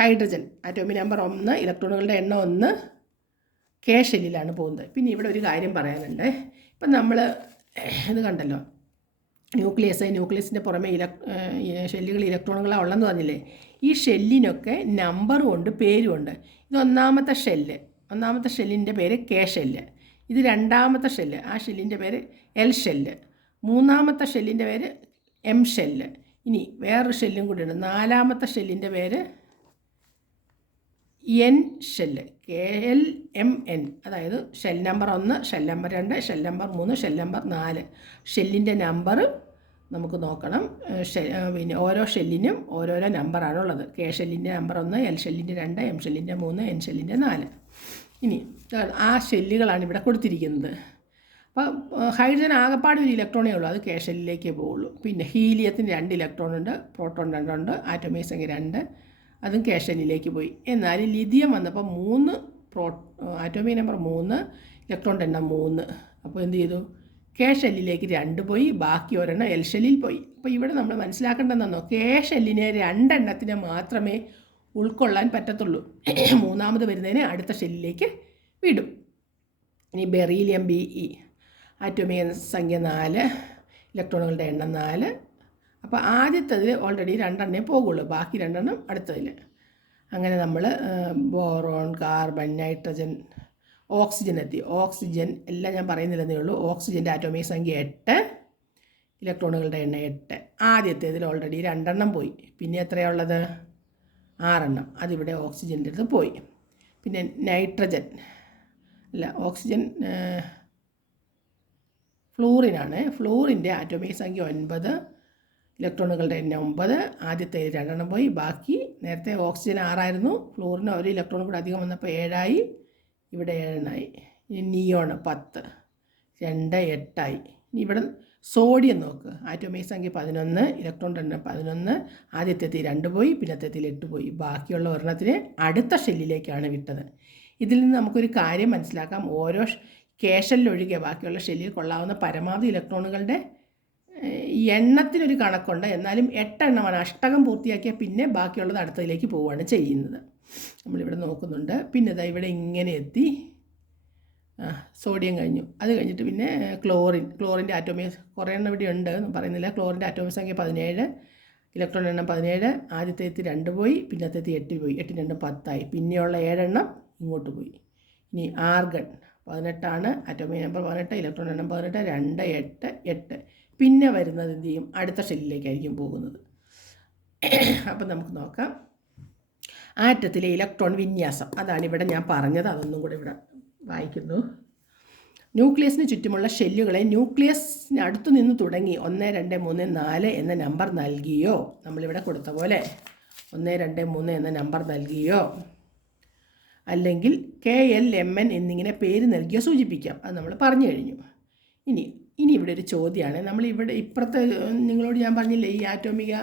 ഹൈഡ്രജൻ ആറ്റോമിക നമ്പർ 1, ഇലക്ട്രോണുകളുടെ എണ്ണം 1, കെ ഷെല്ലിലാണ് പോകുന്നത്. പിന്നെ ഇവിടെ ഒരു കാര്യം പറയാനുണ്ട്. ഇപ്പം നമ്മൾ ഇത് കണ്ടല്ലോ, ന്യൂക്ലിയസിൻ്റെ പുറമെ ഷെല്ലുകൾ ഇലക്ട്രോണുകളാണ് ഉള്ളതെന്ന് പറഞ്ഞില്ലേ. ഈ ഷെല്ലിനൊക്കെ നമ്പറും ഉണ്ട്, പേരും ഉണ്ട്. ഇത് ഒന്നാമത്തെ ഷെല്ലിൻ്റെ പേര് കെ ഷെല്ല്. ഇത് രണ്ടാമത്തെ ഷെല്ല്, ആ ഷെല്ലിൻ്റെ പേര് എൽ ഷെല്ല്. മൂന്നാമത്തെ ഷെല്ലിൻ്റെ പേര് എം ഷെല്ല്. ഇനി വേറൊരു ഷെല്ലും കൂടി ഉണ്ട്, നാലാമത്തെ ഷെല്ലിൻ്റെ പേര് എൻ ഷെല്ല്, KLMN. അതായത് shell number 1, shell number 2, shell number 3, shell number 4. ഷെല്ലിൻ്റെ നമ്പർ നമുക്ക് നോക്കണം. പിന്നെ ഓരോ ഷെല്ലിനും ഓരോരോ നമ്പറാണുള്ളത്. കെ ഷെല്ലിൻ്റെ നമ്പർ 1, എൽ ഷെല്ലിൻ്റെ 2, എം ഷെല്ലിൻ്റെ 3, എൻ ഷെല്ലിൻ്റെ 4. ഇനി ആ ഷെല്ലുകളാണ് ഇവിടെ കൊടുത്തിരിക്കുന്നത്. അപ്പോൾ ഹൈഡ്രജൻ ആകെപ്പാട് ഒരു ഇലക്ട്രോണേ ഉള്ളൂ, അത് കെ ഷെല്ലിലേക്കേ പോവുള്ളൂ. പിന്നെ ഹീലിയത്തിന് 2 ഇലക്ട്രോൺ ഉണ്ട്, പ്രോട്ടോൺ 2 ഉണ്ട്, ആറ്റോമിക സംഖ്യ 2, അതും കെ ഷെല്ലിലേക്ക് പോയി. എന്നാൽ ലിഥിയം വന്നപ്പോൾ 3 ആറ്റോമിക നമ്പർ 3, ഇലക്ട്രോണിൻ്റെ എണ്ണം 3. അപ്പോൾ എന്ത് ചെയ്തു, കെ ഷെല്ലിലേക്ക് 2 പോയി, ബാക്കി ഒരെണ്ണം എൽ ഷെല്ലിൽ പോയി. അപ്പോൾ ഇവിടെ നമ്മൾ മനസ്സിലാക്കേണ്ടതെന്നോ, കെ ഷെല്ലിനെ 2 എണ്ണത്തിനെ മാത്രമേ ഉൾക്കൊള്ളാൻ പറ്റത്തുള്ളൂ. മൂന്നാമത് വരുന്നതിനെ അടുത്ത ഷെല്ലിലേക്ക് വിടും. ഇനി ബെറീലിയം BE ആറ്റോമിക സംഖ്യ 4, ഇലക്ട്രോണുകളുടെ എണ്ണം 4. അപ്പോൾ ആദ്യത്തതിൽ ഓൾറെഡി 2 എണ്ണേ പോകുള്ളൂ, ബാക്കി 2 എണ്ണം അടുത്തതിൽ. അങ്ങനെ നമ്മൾ ബോറോൺ, കാർബൺ, നൈട്രജൻ, ഓക്സിജൻ എത്തി. ഓക്സിജൻ എല്ലാം ഞാൻ പറയുന്നില്ലെന്നേ ഉള്ളൂ. ഓക്സിജൻ്റെ ആറ്റോമിക് സംഖ്യ 8, ഇലക്ട്രോണുകളുടെ എണ്ണം 8. ആദ്യത്തേതിൽ ഓൾറെഡി 2 പോയി. പിന്നെ എത്രയാണ് ഉള്ളത്? 6. അതിവിടെ ഓക്സിജൻ്റെ അടുത്ത് പോയി. പിന്നെ നൈട്രജൻ അല്ല, ഓക്സിജൻ ഫ്ലൂറിനാണ്. ഫ്ലൂറിൻ്റെ ആറ്റോമിക് സംഖ്യ 9, ഇലക്ട്രോണുകളുടെ എണ്ണം 9. ആദ്യത്തെ 2 പോയി. ബാക്കി നേരത്തെ ഓക്സിജൻ 6 ഫ്ലൂറിന് ഒരു ഇലക്ട്രോൺ കൂടെ അധികം വന്നപ്പോൾ 7 ഇവിടെ 7 ഇനി നിയോൺ 10, 2, 8 ഇനി ഇവിടെ സോഡിയം നോക്ക്. ആറ്റോമിക് സംഖ്യ 11, ഇലക്ട്രോണിൻ്റെ എണ്ണം 11. ആദ്യത്തെ 2 പോയി, പിന്നത്തെ 8 പോയി. ബാക്കിയുള്ള ഒരെണ്ണത്തിന് അടുത്ത ഷെല്ലിലേക്കാണ് വിട്ടത്. ഇതിൽ നിന്ന് നമുക്കൊരു കാര്യം മനസ്സിലാക്കാം. ഓരോ കേഷനിലൊഴികെ ബാക്കിയുള്ള ഷെല്ലിൽ കൊള്ളാവുന്ന പരമാവധി ഇലക്ട്രോണുകളുടെ എണ്ണത്തിനൊരു കണക്കുണ്ട്. എന്നാലും 8 എണ്ണമാണ്. അഷ്ടകം പൂർത്തിയാക്കിയാൽ പിന്നെ ബാക്കിയുള്ളത് അടുത്തതിലേക്ക് പോവുകയാണ് ചെയ്യുന്നത്. നമ്മളിവിടെ നോക്കുന്നുണ്ട്. പിന്നെ ഇതാ ഇവിടെ ഇങ്ങനെ എത്തി. സോഡിയം കഴിഞ്ഞു. അത് കഴിഞ്ഞിട്ട് പിന്നെ ക്ലോറിൻ്റെ ആറ്റോമിക് കുറേ എണ്ണം ഇവിടെ ഉണ്ട് പറയുന്നില്ല. ക്ലോറിൻ്റെ ആറ്റോമിക് സംഖ്യ 17, ഇലക്ട്രോൺ എണ്ണം 17. ആദ്യത്തെ 2 പോയി, പിന്നത്തെ 8 പോയി. 8 2 10 പിന്നെയുള്ള 7 എണ്ണം ഇങ്ങോട്ട് പോയി. ഇനി ആർഗൺ 18, ആറ്റോമിക് നമ്പർ 18, ഇലക്ട്രോൺ എണ്ണം 18, 2, 8, 8. പിന്നെ വരുന്നത് എന്ത് ചെയ്യും? അടുത്ത ഷെല്ലിലേക്കായിരിക്കും പോകുന്നത്. അപ്പം നമുക്ക് നോക്കാം. ആറ്റത്തിലെ ഇലക്ട്രോൺ വിന്യാസം അതാണ് ഇവിടെ ഞാൻ പറഞ്ഞത്. അതൊന്നും കൂടെ ഇവിടെ വായിക്കുന്നു. ന്യൂക്ലിയസിന് ചുറ്റുമുള്ള ഷെല്ലുകളെ ന്യൂക്ലിയസിന് അടുത്തു നിന്ന് തുടങ്ങി 1, 2, 3, 4 എന്ന നമ്പർ നൽകിയോ, നമ്മളിവിടെ കൊടുത്ത പോലെ 1, 2, 3 എന്ന നമ്പർ നൽകിയോ അല്ലെങ്കിൽ KLMN എന്നിങ്ങനെ പേര് നൽകിയോ സൂചിപ്പിക്കാം. അത് നമ്മൾ പറഞ്ഞു കഴിഞ്ഞു. ഇനി ഇവിടെ ഒരു ചോദ്യമാണ്. നമ്മളിവിടെ ഇപ്പുറത്തെ നിങ്ങളോട് ഞാൻ പറഞ്ഞില്ലേ ഈ ആറ്റോമിക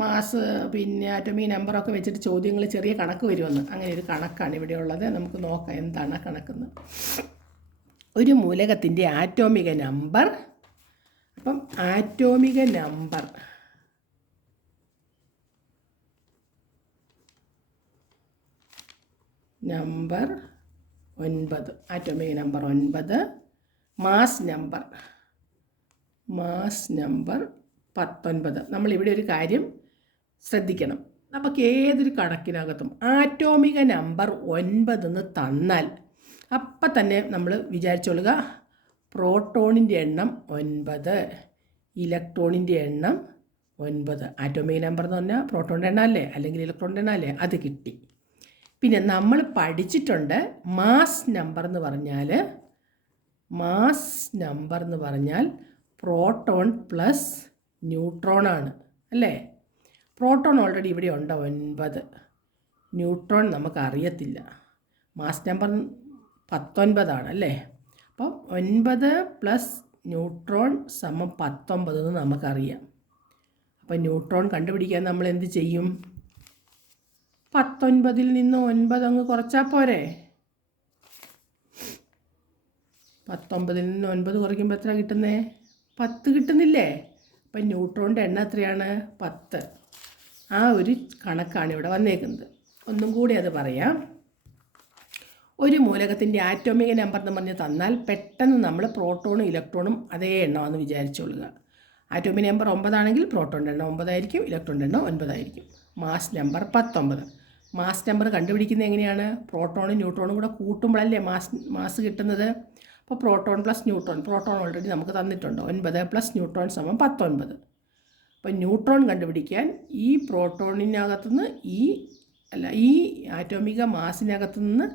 മാസ് പിന്നെ ആറ്റോമിക് നമ്പറൊക്കെ വെച്ചിട്ട് ചോദ്യങ്ങൾ ചെറിയ കണക്ക് വരുമെന്ന്. അങ്ങനെ ഒരു കണക്കാണ് ഇവിടെ ഉള്ളത്. നമുക്ക് നോക്കാം എന്താണ് ആ കണക്കെന്ന്. ഒരു മൂലകത്തിൻ്റെ ആറ്റോമിക നമ്പർ. അപ്പം atomic number number 9, atomic number 9. Mass number 19. നമ്മളിവിടെ ഒരു കാര്യം ശ്രദ്ധിക്കണം. നമുക്ക് ഏതൊരു കണക്കിനകത്തും ആറ്റോമിക നമ്പർ 9 എന്ന് തന്നാൽ അപ്പം തന്നെ നമ്മൾ വിചാരിച്ചോളുക പ്രോട്ടോണിൻ്റെ എണ്ണം 9, ഇലക്ട്രോണിൻ്റെ എണ്ണം 9. ആറ്റോമിക നമ്പർ എന്ന് പറഞ്ഞാൽ പ്രോട്ടോണിൻ്റെ എണ്ണം അല്ലേ, അല്ലെങ്കിൽ ഇലക്ട്രോണിൻ്റെ എണ്ണം അല്ലേ, അത് കിട്ടി. പിന്നെ നമ്മൾ പഠിച്ചിട്ടുണ്ട് മാസ് നമ്പർ എന്ന് പറഞ്ഞാൽ പ്രോട്ടോൺ പ്ലസ് ന്യൂട്രോണാണ് അല്ലേ. പ്രോട്ടോൺ ഓൾറെഡി ഇവിടെ ഉണ്ട് 9, ന്യൂട്രോൺ നമുക്കറിയത്തില്ല. മാസ് നമ്പർ 19 അല്ലേ. അപ്പം 9 പ്ലസ് ന്യൂട്രോൺ സമം 19 എന്ന് നമുക്കറിയാം. അപ്പം ന്യൂട്രോൺ കണ്ടുപിടിക്കാൻ നമ്മൾ എന്ത് ചെയ്യും? 19 നിന്ന് 9 അങ്ങ് കുറച്ചാൽ പോരെ. 19 നിന്ന് 9 കുറയ്ക്കുമ്പോൾ എത്ര കിട്ടുന്നേ? 10 കിട്ടുന്നില്ലേ? അപ്പം ന്യൂട്രോണിൻ്റെ എണ്ണം എത്രയാണ്? 10. ആ ഒരു കണക്കാണ് ഇവിടെ വന്നേക്കുന്നത്. ഒന്നും കൂടി അത് പറയാം. ഒരു മൂലകത്തിൻ്റെ ആറ്റോമിക നമ്പർ എന്ന് പറഞ്ഞ് തന്നാൽ പെട്ടെന്ന് നമ്മൾ പ്രോട്ടോണും ഇലക്ട്രോണും അതേ എണ്ണമാണെന്ന് വിചാരിച്ചോളുക. ആറ്റോമിക് നമ്പർ 9 ആണെങ്കിൽ പ്രോട്ടോണിൻ്റെ എണ്ണം 9 ആയിരിക്കും, ഇലക്ട്രോണിൻ്റെ എണ്ണം 9 ആയിരിക്കും. Mass number 19. മാസ് നമ്പർ കണ്ടുപിടിക്കുന്നത് എങ്ങനെയാണ്? പ്രോട്ടോണും ന്യൂട്രോണും കൂടെ കൂട്ടുമ്പോഴല്ലേ മാസ് കിട്ടുന്നത്. അപ്പോൾ proton plus neutron, proton already നമുക്ക് തന്നിട്ടുണ്ട്. 9 പ്ലസ് ന്യൂട്രോൺ സമം 19. അപ്പോൾ ന്യൂട്രോൺ കണ്ടുപിടിക്കാൻ ഈ പ്രോട്ടോണിനകത്തുനിന്ന് ഈ ആറ്റോമിക മാസിനകത്തുനിന്ന്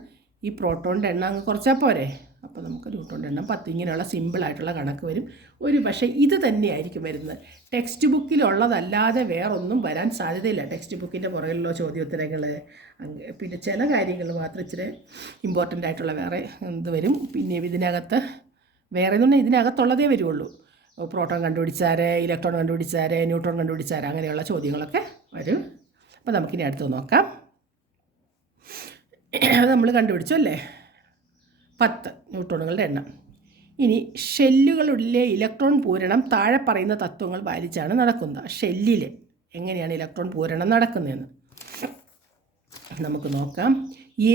ഈ പ്രോട്ടോണിൻ്റെ എണ്ണം അങ്ങ് കുറച്ചാൽ പോരെ. അപ്പോൾ നമുക്ക് ന്യൂട്രോണിൻ്റെ എണ്ണം 10. ഇങ്ങനെയുള്ള സിമ്പിളായിട്ടുള്ള കണക്ക് വരും. ഒരു പക്ഷേ ഇത് തന്നെയായിരിക്കും വരുന്നത്. ടെക്സ്റ്റ് ബുക്കിലുള്ളതല്ലാതെ വേറൊന്നും വരാൻ സാധ്യതയില്ല. ടെക്സ്റ്റ് ബുക്കിൻ്റെ പുറകിലുള്ള ചോദ്യോത്തരങ്ങൾ, പിന്നെ ചില കാര്യങ്ങൾ മാത്രം ഇച്ചിരി ഇമ്പോർട്ടൻ്റ് ആയിട്ടുള്ള വേറെ എന്ത് വരും. പിന്നെ ഇതിനകത്ത് വേറെ എന്ന് പറഞ്ഞാൽ ഇതിനകത്തുള്ളതേ വരുള്ളൂ. പ്രോട്ടോൺ കണ്ടുപിടിച്ചാരെ, ഇലക്ട്രോൺ കണ്ടുപിടിച്ചാരെ, ന്യൂട്രോൺ കണ്ടുപിടിച്ചാരെ, അങ്ങനെയുള്ള ചോദ്യങ്ങളൊക്കെ വരും. അപ്പോൾ നമുക്കിനി അടുത്ത് നോക്കാം. അത് നമ്മൾ കണ്ടുപിടിച്ചു അല്ലേ, 10 ന്യൂട്രോണുകളുടെ എണ്ണം. ഇനി ഷെല്ലുകളിലെ ഇലക്ട്രോൺ പൂരണം താഴെ പറയുന്ന തത്വങ്ങൾ പാലിച്ചാണ് നടക്കുന്നത്. ഷെല്ലിൽ എങ്ങനെയാണ് ഇലക്ട്രോൺ പൂരണം നടക്കുന്നതെന്ന് നമുക്ക് നോക്കാം.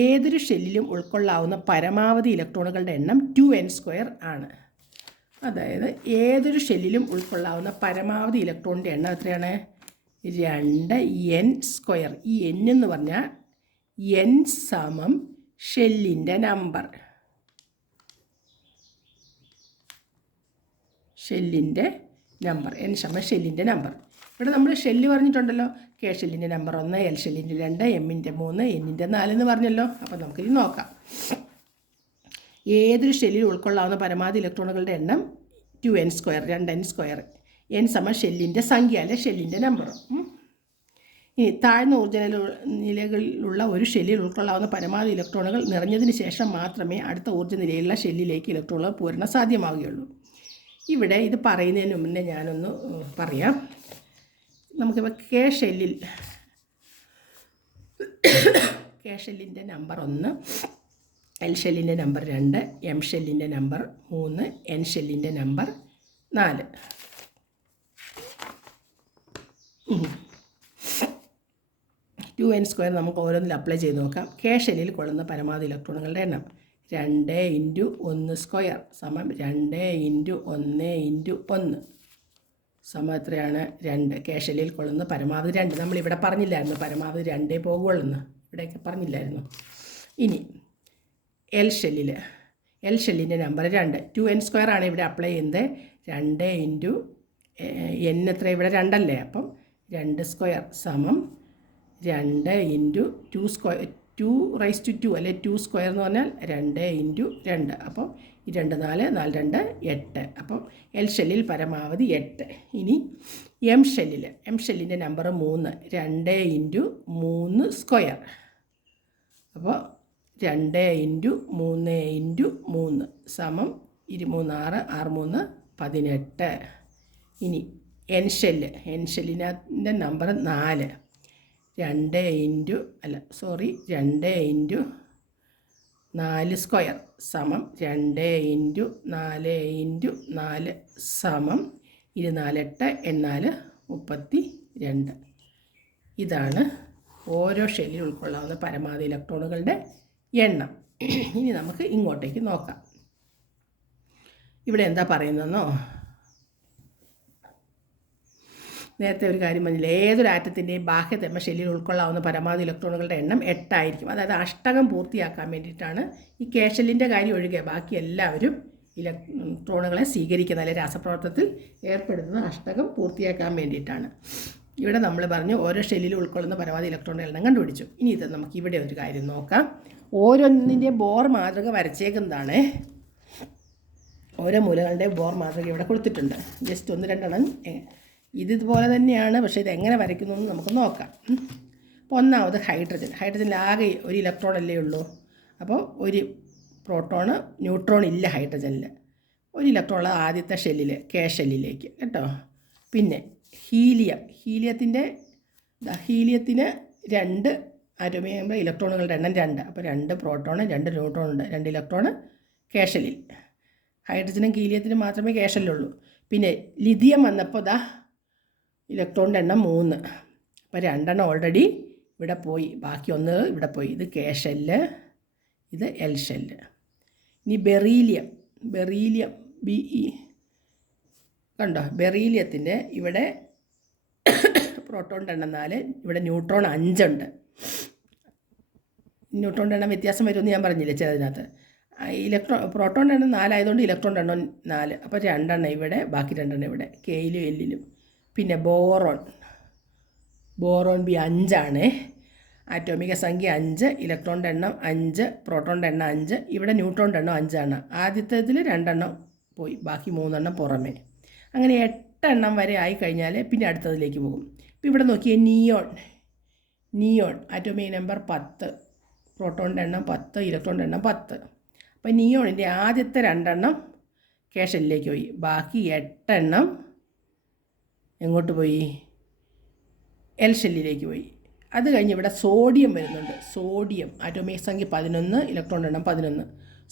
ഏതൊരു ഷെല്ലിലും ഉൾക്കൊള്ളാവുന്ന പരമാവധി ഇലക്ട്രോണുകളുടെ എണ്ണം 2n² ആണ്. അതായത് ഏതൊരു ഷെല്ലിലും ഉൾക്കൊള്ളാവുന്ന പരമാവധി ഇലക്ട്രോണിൻ്റെ എണ്ണം എത്രയാണ്? 2n². ഈ n എന്ന് പറഞ്ഞാൽ n സമം ഷെല്ലിൻ്റെ നമ്പർ. ഷെല്ലിൻ്റെ നമ്പർ n സമം ഷെല്ലിൻ്റെ നമ്പർ. ഇവിടെ നമ്മൾ ഷെല്ല് പറഞ്ഞിട്ടുണ്ടല്ലോ. കെ ഷെല്ലിൻ്റെ നമ്പർ 1, എൽ ഷെല്ലിൻ്റെ 2, എമ്മിൻ്റെ 3, എന്നിൻ്റെ 4 എന്ന് പറഞ്ഞല്ലോ. അപ്പോൾ നമുക്കിത് നോക്കാം. ഏതൊരു ഷെല്ലിൽ ഉൾക്കൊള്ളാവുന്ന പരമാവധി ഇലക്ട്രോണുകളുടെ എണ്ണം 2n², 2n². n സമം ഷെല്ലിൻ്റെ സംഖ്യ അല്ലെ ഷെല്ലിൻ്റെ നമ്പർ. ഇനി താഴ്ന്ന ഊർജ്ജ നിലകളിലുള്ള ഒരു ഷെല്ലിൽ ഉൾക്കൊള്ളാവുന്ന പരമാവധി ഇലക്ട്രോണുകൾ നിറഞ്ഞതിന് ശേഷം മാത്രമേ അടുത്ത ഊർജ്ജ നിലയിലുള്ള ഷെല്ലിലേക്ക് ഇലക്ട്രോണുകൾ പൂരണം സാധ്യമാവുകയുള്ളൂ. ഇവിടെ ഇത് പറയുന്നതിന് മുന്നേ ഞാനൊന്ന് പറയാം. നമുക്കിപ്പോൾ കെ ഷെല്ലിൻ്റെ നമ്പർ 1, എൽ ഷെല്ലിൻ്റെ നമ്പർ 2, എം ഷെല്ലിൻ്റെ നമ്പർ 3, എൻ ഷെല്ലിൻ്റെ നമ്പർ 4. 2n² നമുക്ക് ഓരോന്നിൽ അപ്ലൈ ചെയ്ത് നോക്കാം. കെ ഷെല്ലിൽ കൊള്ളുന്ന പരമാവധി ഇലക്ട്രോണുകളുടെ എണ്ണം 2 × 1² സമം 2 × 1 × 1 സമം എത്രയാണ്? 2. കെ ഷെല്ലിൽ കൊള്ളുന്ന പരമാവധി 2. നമ്മളിവിടെ പറഞ്ഞില്ലായിരുന്നു പരമാവധി 2 പോകുള്ളൂ. ഇവിടെയൊക്കെ പറഞ്ഞില്ലായിരുന്നു. ഇനി എൽ ഷെല്ലിൻ്റെ നമ്പർ 2. 2n² ആണ് ഇവിടെ അപ്ലൈ ചെയ്യുന്നത്. 2 × n എത്ര? ഇവിടെ 2 അല്ലേ? അപ്പം 2² സമം 2 × 2^2 അല്ലെ 2² എന്ന് പറഞ്ഞാൽ 2 × 2. അപ്പം 2 4 4 2 8. അപ്പം എൽ ഷെല്ലിൽ പരമാവധി 8. ഇനി എം ഷെല്ലിൻ്റെ നമ്പർ 3. 2 × 3². അപ്പോൾ 2 × 3 × 3 സമം 23 6 6 3 18. ഇനി എൻ ഷെല്ലിൻ്റെ നമ്പർ 4. 2 × 4² സമം 2 × 4 × 4 സമം 24 8 32. ഇതാണ് ഓരോ ഷെല്ലിൽ ഉൾക്കൊള്ളാവുന്ന പരമാവധി ഇലക്ട്രോണുകളുടെ എണ്ണം. ഇനി നമുക്ക് ഇങ്ങോട്ടേക്ക് നോക്കാം. ഇവിടെ എന്താ പറയുന്നതെന്നോ, നേരത്തെ ഒരു കാര്യം പറഞ്ഞില്ല. ഏതൊരു ആറ്റത്തിൻ്റെയും ബാഹ്യതെർമ ഷെല്ലിൽ ഉൾക്കൊള്ളാവുന്ന പരമാവധി ഇലക്ട്രോണുകളുടെ എണ്ണം 8 ആയിരിക്കും. അതായത് അഷ്ടകം പൂർത്തിയാക്കാൻ വേണ്ടിയിട്ടാണ്. ഈ കെ ഷെല്ലിൻ്റെ കാര്യം ഒഴികെ ബാക്കി എല്ലാവരും ഇലക്ട്രോണുകളെ സ്വീകരിക്കുന്ന അല്ലെങ്കിൽ രാസപ്രവർത്തനത്തിൽ ഏർപ്പെടുന്നത് അഷ്ടകം പൂർത്തിയാക്കാൻ വേണ്ടിയിട്ടാണ്. ഇവിടെ നമ്മൾ പറഞ്ഞു ഓരോ ഷെല്ലിൽ ഉൾക്കൊള്ളുന്ന പരമാവധി ഇലക്ട്രോണുകളുടെ എണ്ണം കണ്ടുപിടിച്ചു. ഇനി ഇത് നമുക്ക് ഇവിടെ ഒരു കാര്യം നോക്കാം. ഓരോന്നിൻ്റെ ബോർ മാതൃക വരച്ചേക്കുന്നതാണ്. ഓരോ മൂലകളുടെ ബോർ മാതൃക ഇവിടെ കൊടുത്തിട്ടുണ്ട്. ജസ്റ്റ് 1-2 എണ്ണം ഇതുപോലെ തന്നെയാണ്. പക്ഷേ ഇതെങ്ങനെ വരയ്ക്കുന്നു എന്ന് നമുക്ക് നോക്കാം. അപ്പോൾ ഒന്നാമത് ഹൈഡ്രജനിൽ ആകെ ഒരു ഇലക്ട്രോൺ അല്ലേ ഉള്ളൂ. അപ്പോൾ ഒരു പ്രോട്ടോണ്, ന്യൂട്രോൺ ഇല്ല ഹൈഡ്രജനിൽ. ഒരു ഇലക്ട്രോൺ ഉള്ള ആദ്യത്തെ ഷെല്ലിൽ കെ ഷെല്ലിലേക്ക് കേട്ടോ. പിന്നെ ഹീലിയത്തിന് 2 ആറ്റോമിക് ഇലക്ട്രോണുകളുടെ എണ്ണം 2. അപ്പോൾ 2 പ്രോട്ടോണ് 2 ന്യൂട്രോൺ ഉണ്ട്. 2 ഇലക്ട്രോണ് കെ ഷെല്ലിൽ. ഹൈഡ്രജനും ഹീലിയത്തിനും മാത്രമേ കെ ഷെല്ലുള്ളൂ. പിന്നെ ലിഥിയം വന്നപ്പോൾ ഇലക്ട്രോണിൻ്റെ എണ്ണം 3. അപ്പോൾ 2 എണ്ണം ഓൾറെഡി ഇവിടെ പോയി, ബാക്കി 1 ഇവിടെ പോയി. ഇത് കെ ഷെല്ല്, ഇത് എൽ ഷെല്ല്. ഇനി ബെറീലിയം BE കണ്ടോ. ബെറീലിയത്തിൻ്റെ ഇവിടെ പ്രോട്ടോണിൻ്റെ എണ്ണം 4, ഇവിടെ ന്യൂട്രോൺ 5 ഉണ്ട്. ന്യൂട്രോണിൻ്റെ എണ്ണം വ്യത്യാസം വരുമെന്ന് ഞാൻ പറഞ്ഞില്ലേ ചിലതിനകത്ത്. പ്രോട്ടോണിൻ്റെ എണ്ണം 4 ആയതുകൊണ്ട് ഇലക്ട്രോണിൻ്റെ എണ്ണം 4. അപ്പോൾ 2 എണ്ണം ഇവിടെ, ബാക്കി 2 എണ്ണം ഇവിടെ കെയിലും എല്ലിലും. പിന്നെ ബോറോൺ B 5 ആണ്. ആറ്റോമിക സംഖ്യ 5, ഇലക്ട്രോണിൻ്റെ എണ്ണം 5, പ്രോട്ടോണിൻ്റെ എണ്ണം 5, ഇവിടെ ന്യൂട്രോണിൻ്റെ എണ്ണം 5 ആണ്. ആദ്യത്തേതിൽ 2 എണ്ണം പോയി, ബാക്കി 3 എണ്ണം പുറമേ. അങ്ങനെ 8 എണ്ണം വരെ ആയിക്കഴിഞ്ഞാൽ പിന്നെ അടുത്തതിലേക്ക് പോകും. ഇപ്പോൾ ഇവിടെ നോക്കിയേ, നിയോൺ ആറ്റോമിക് നമ്പർ 10, പ്രോട്ടോണിൻ്റെ എണ്ണം 10, ഇലക്ട്രോണിൻ്റെ എണ്ണം 10. അപ്പോൾ നിയോണിൻ്റെ ആദ്യത്തെ 2 എണ്ണം കെ ഷെല്ലിലേക്ക് പോയി, ബാക്കി 8 എണ്ണം എങ്ങോട്ട് പോയി? എൽ ഷെല്ലിലേക്ക് പോയി. അത് കഴിഞ്ഞ് ഇവിടെ സോഡിയം വരുന്നുണ്ട്. സോഡിയം ആറ്റോമിക് സംഖ്യ 11, ഇലക്ട്രോണിൻ്റെ എണ്ണം 11.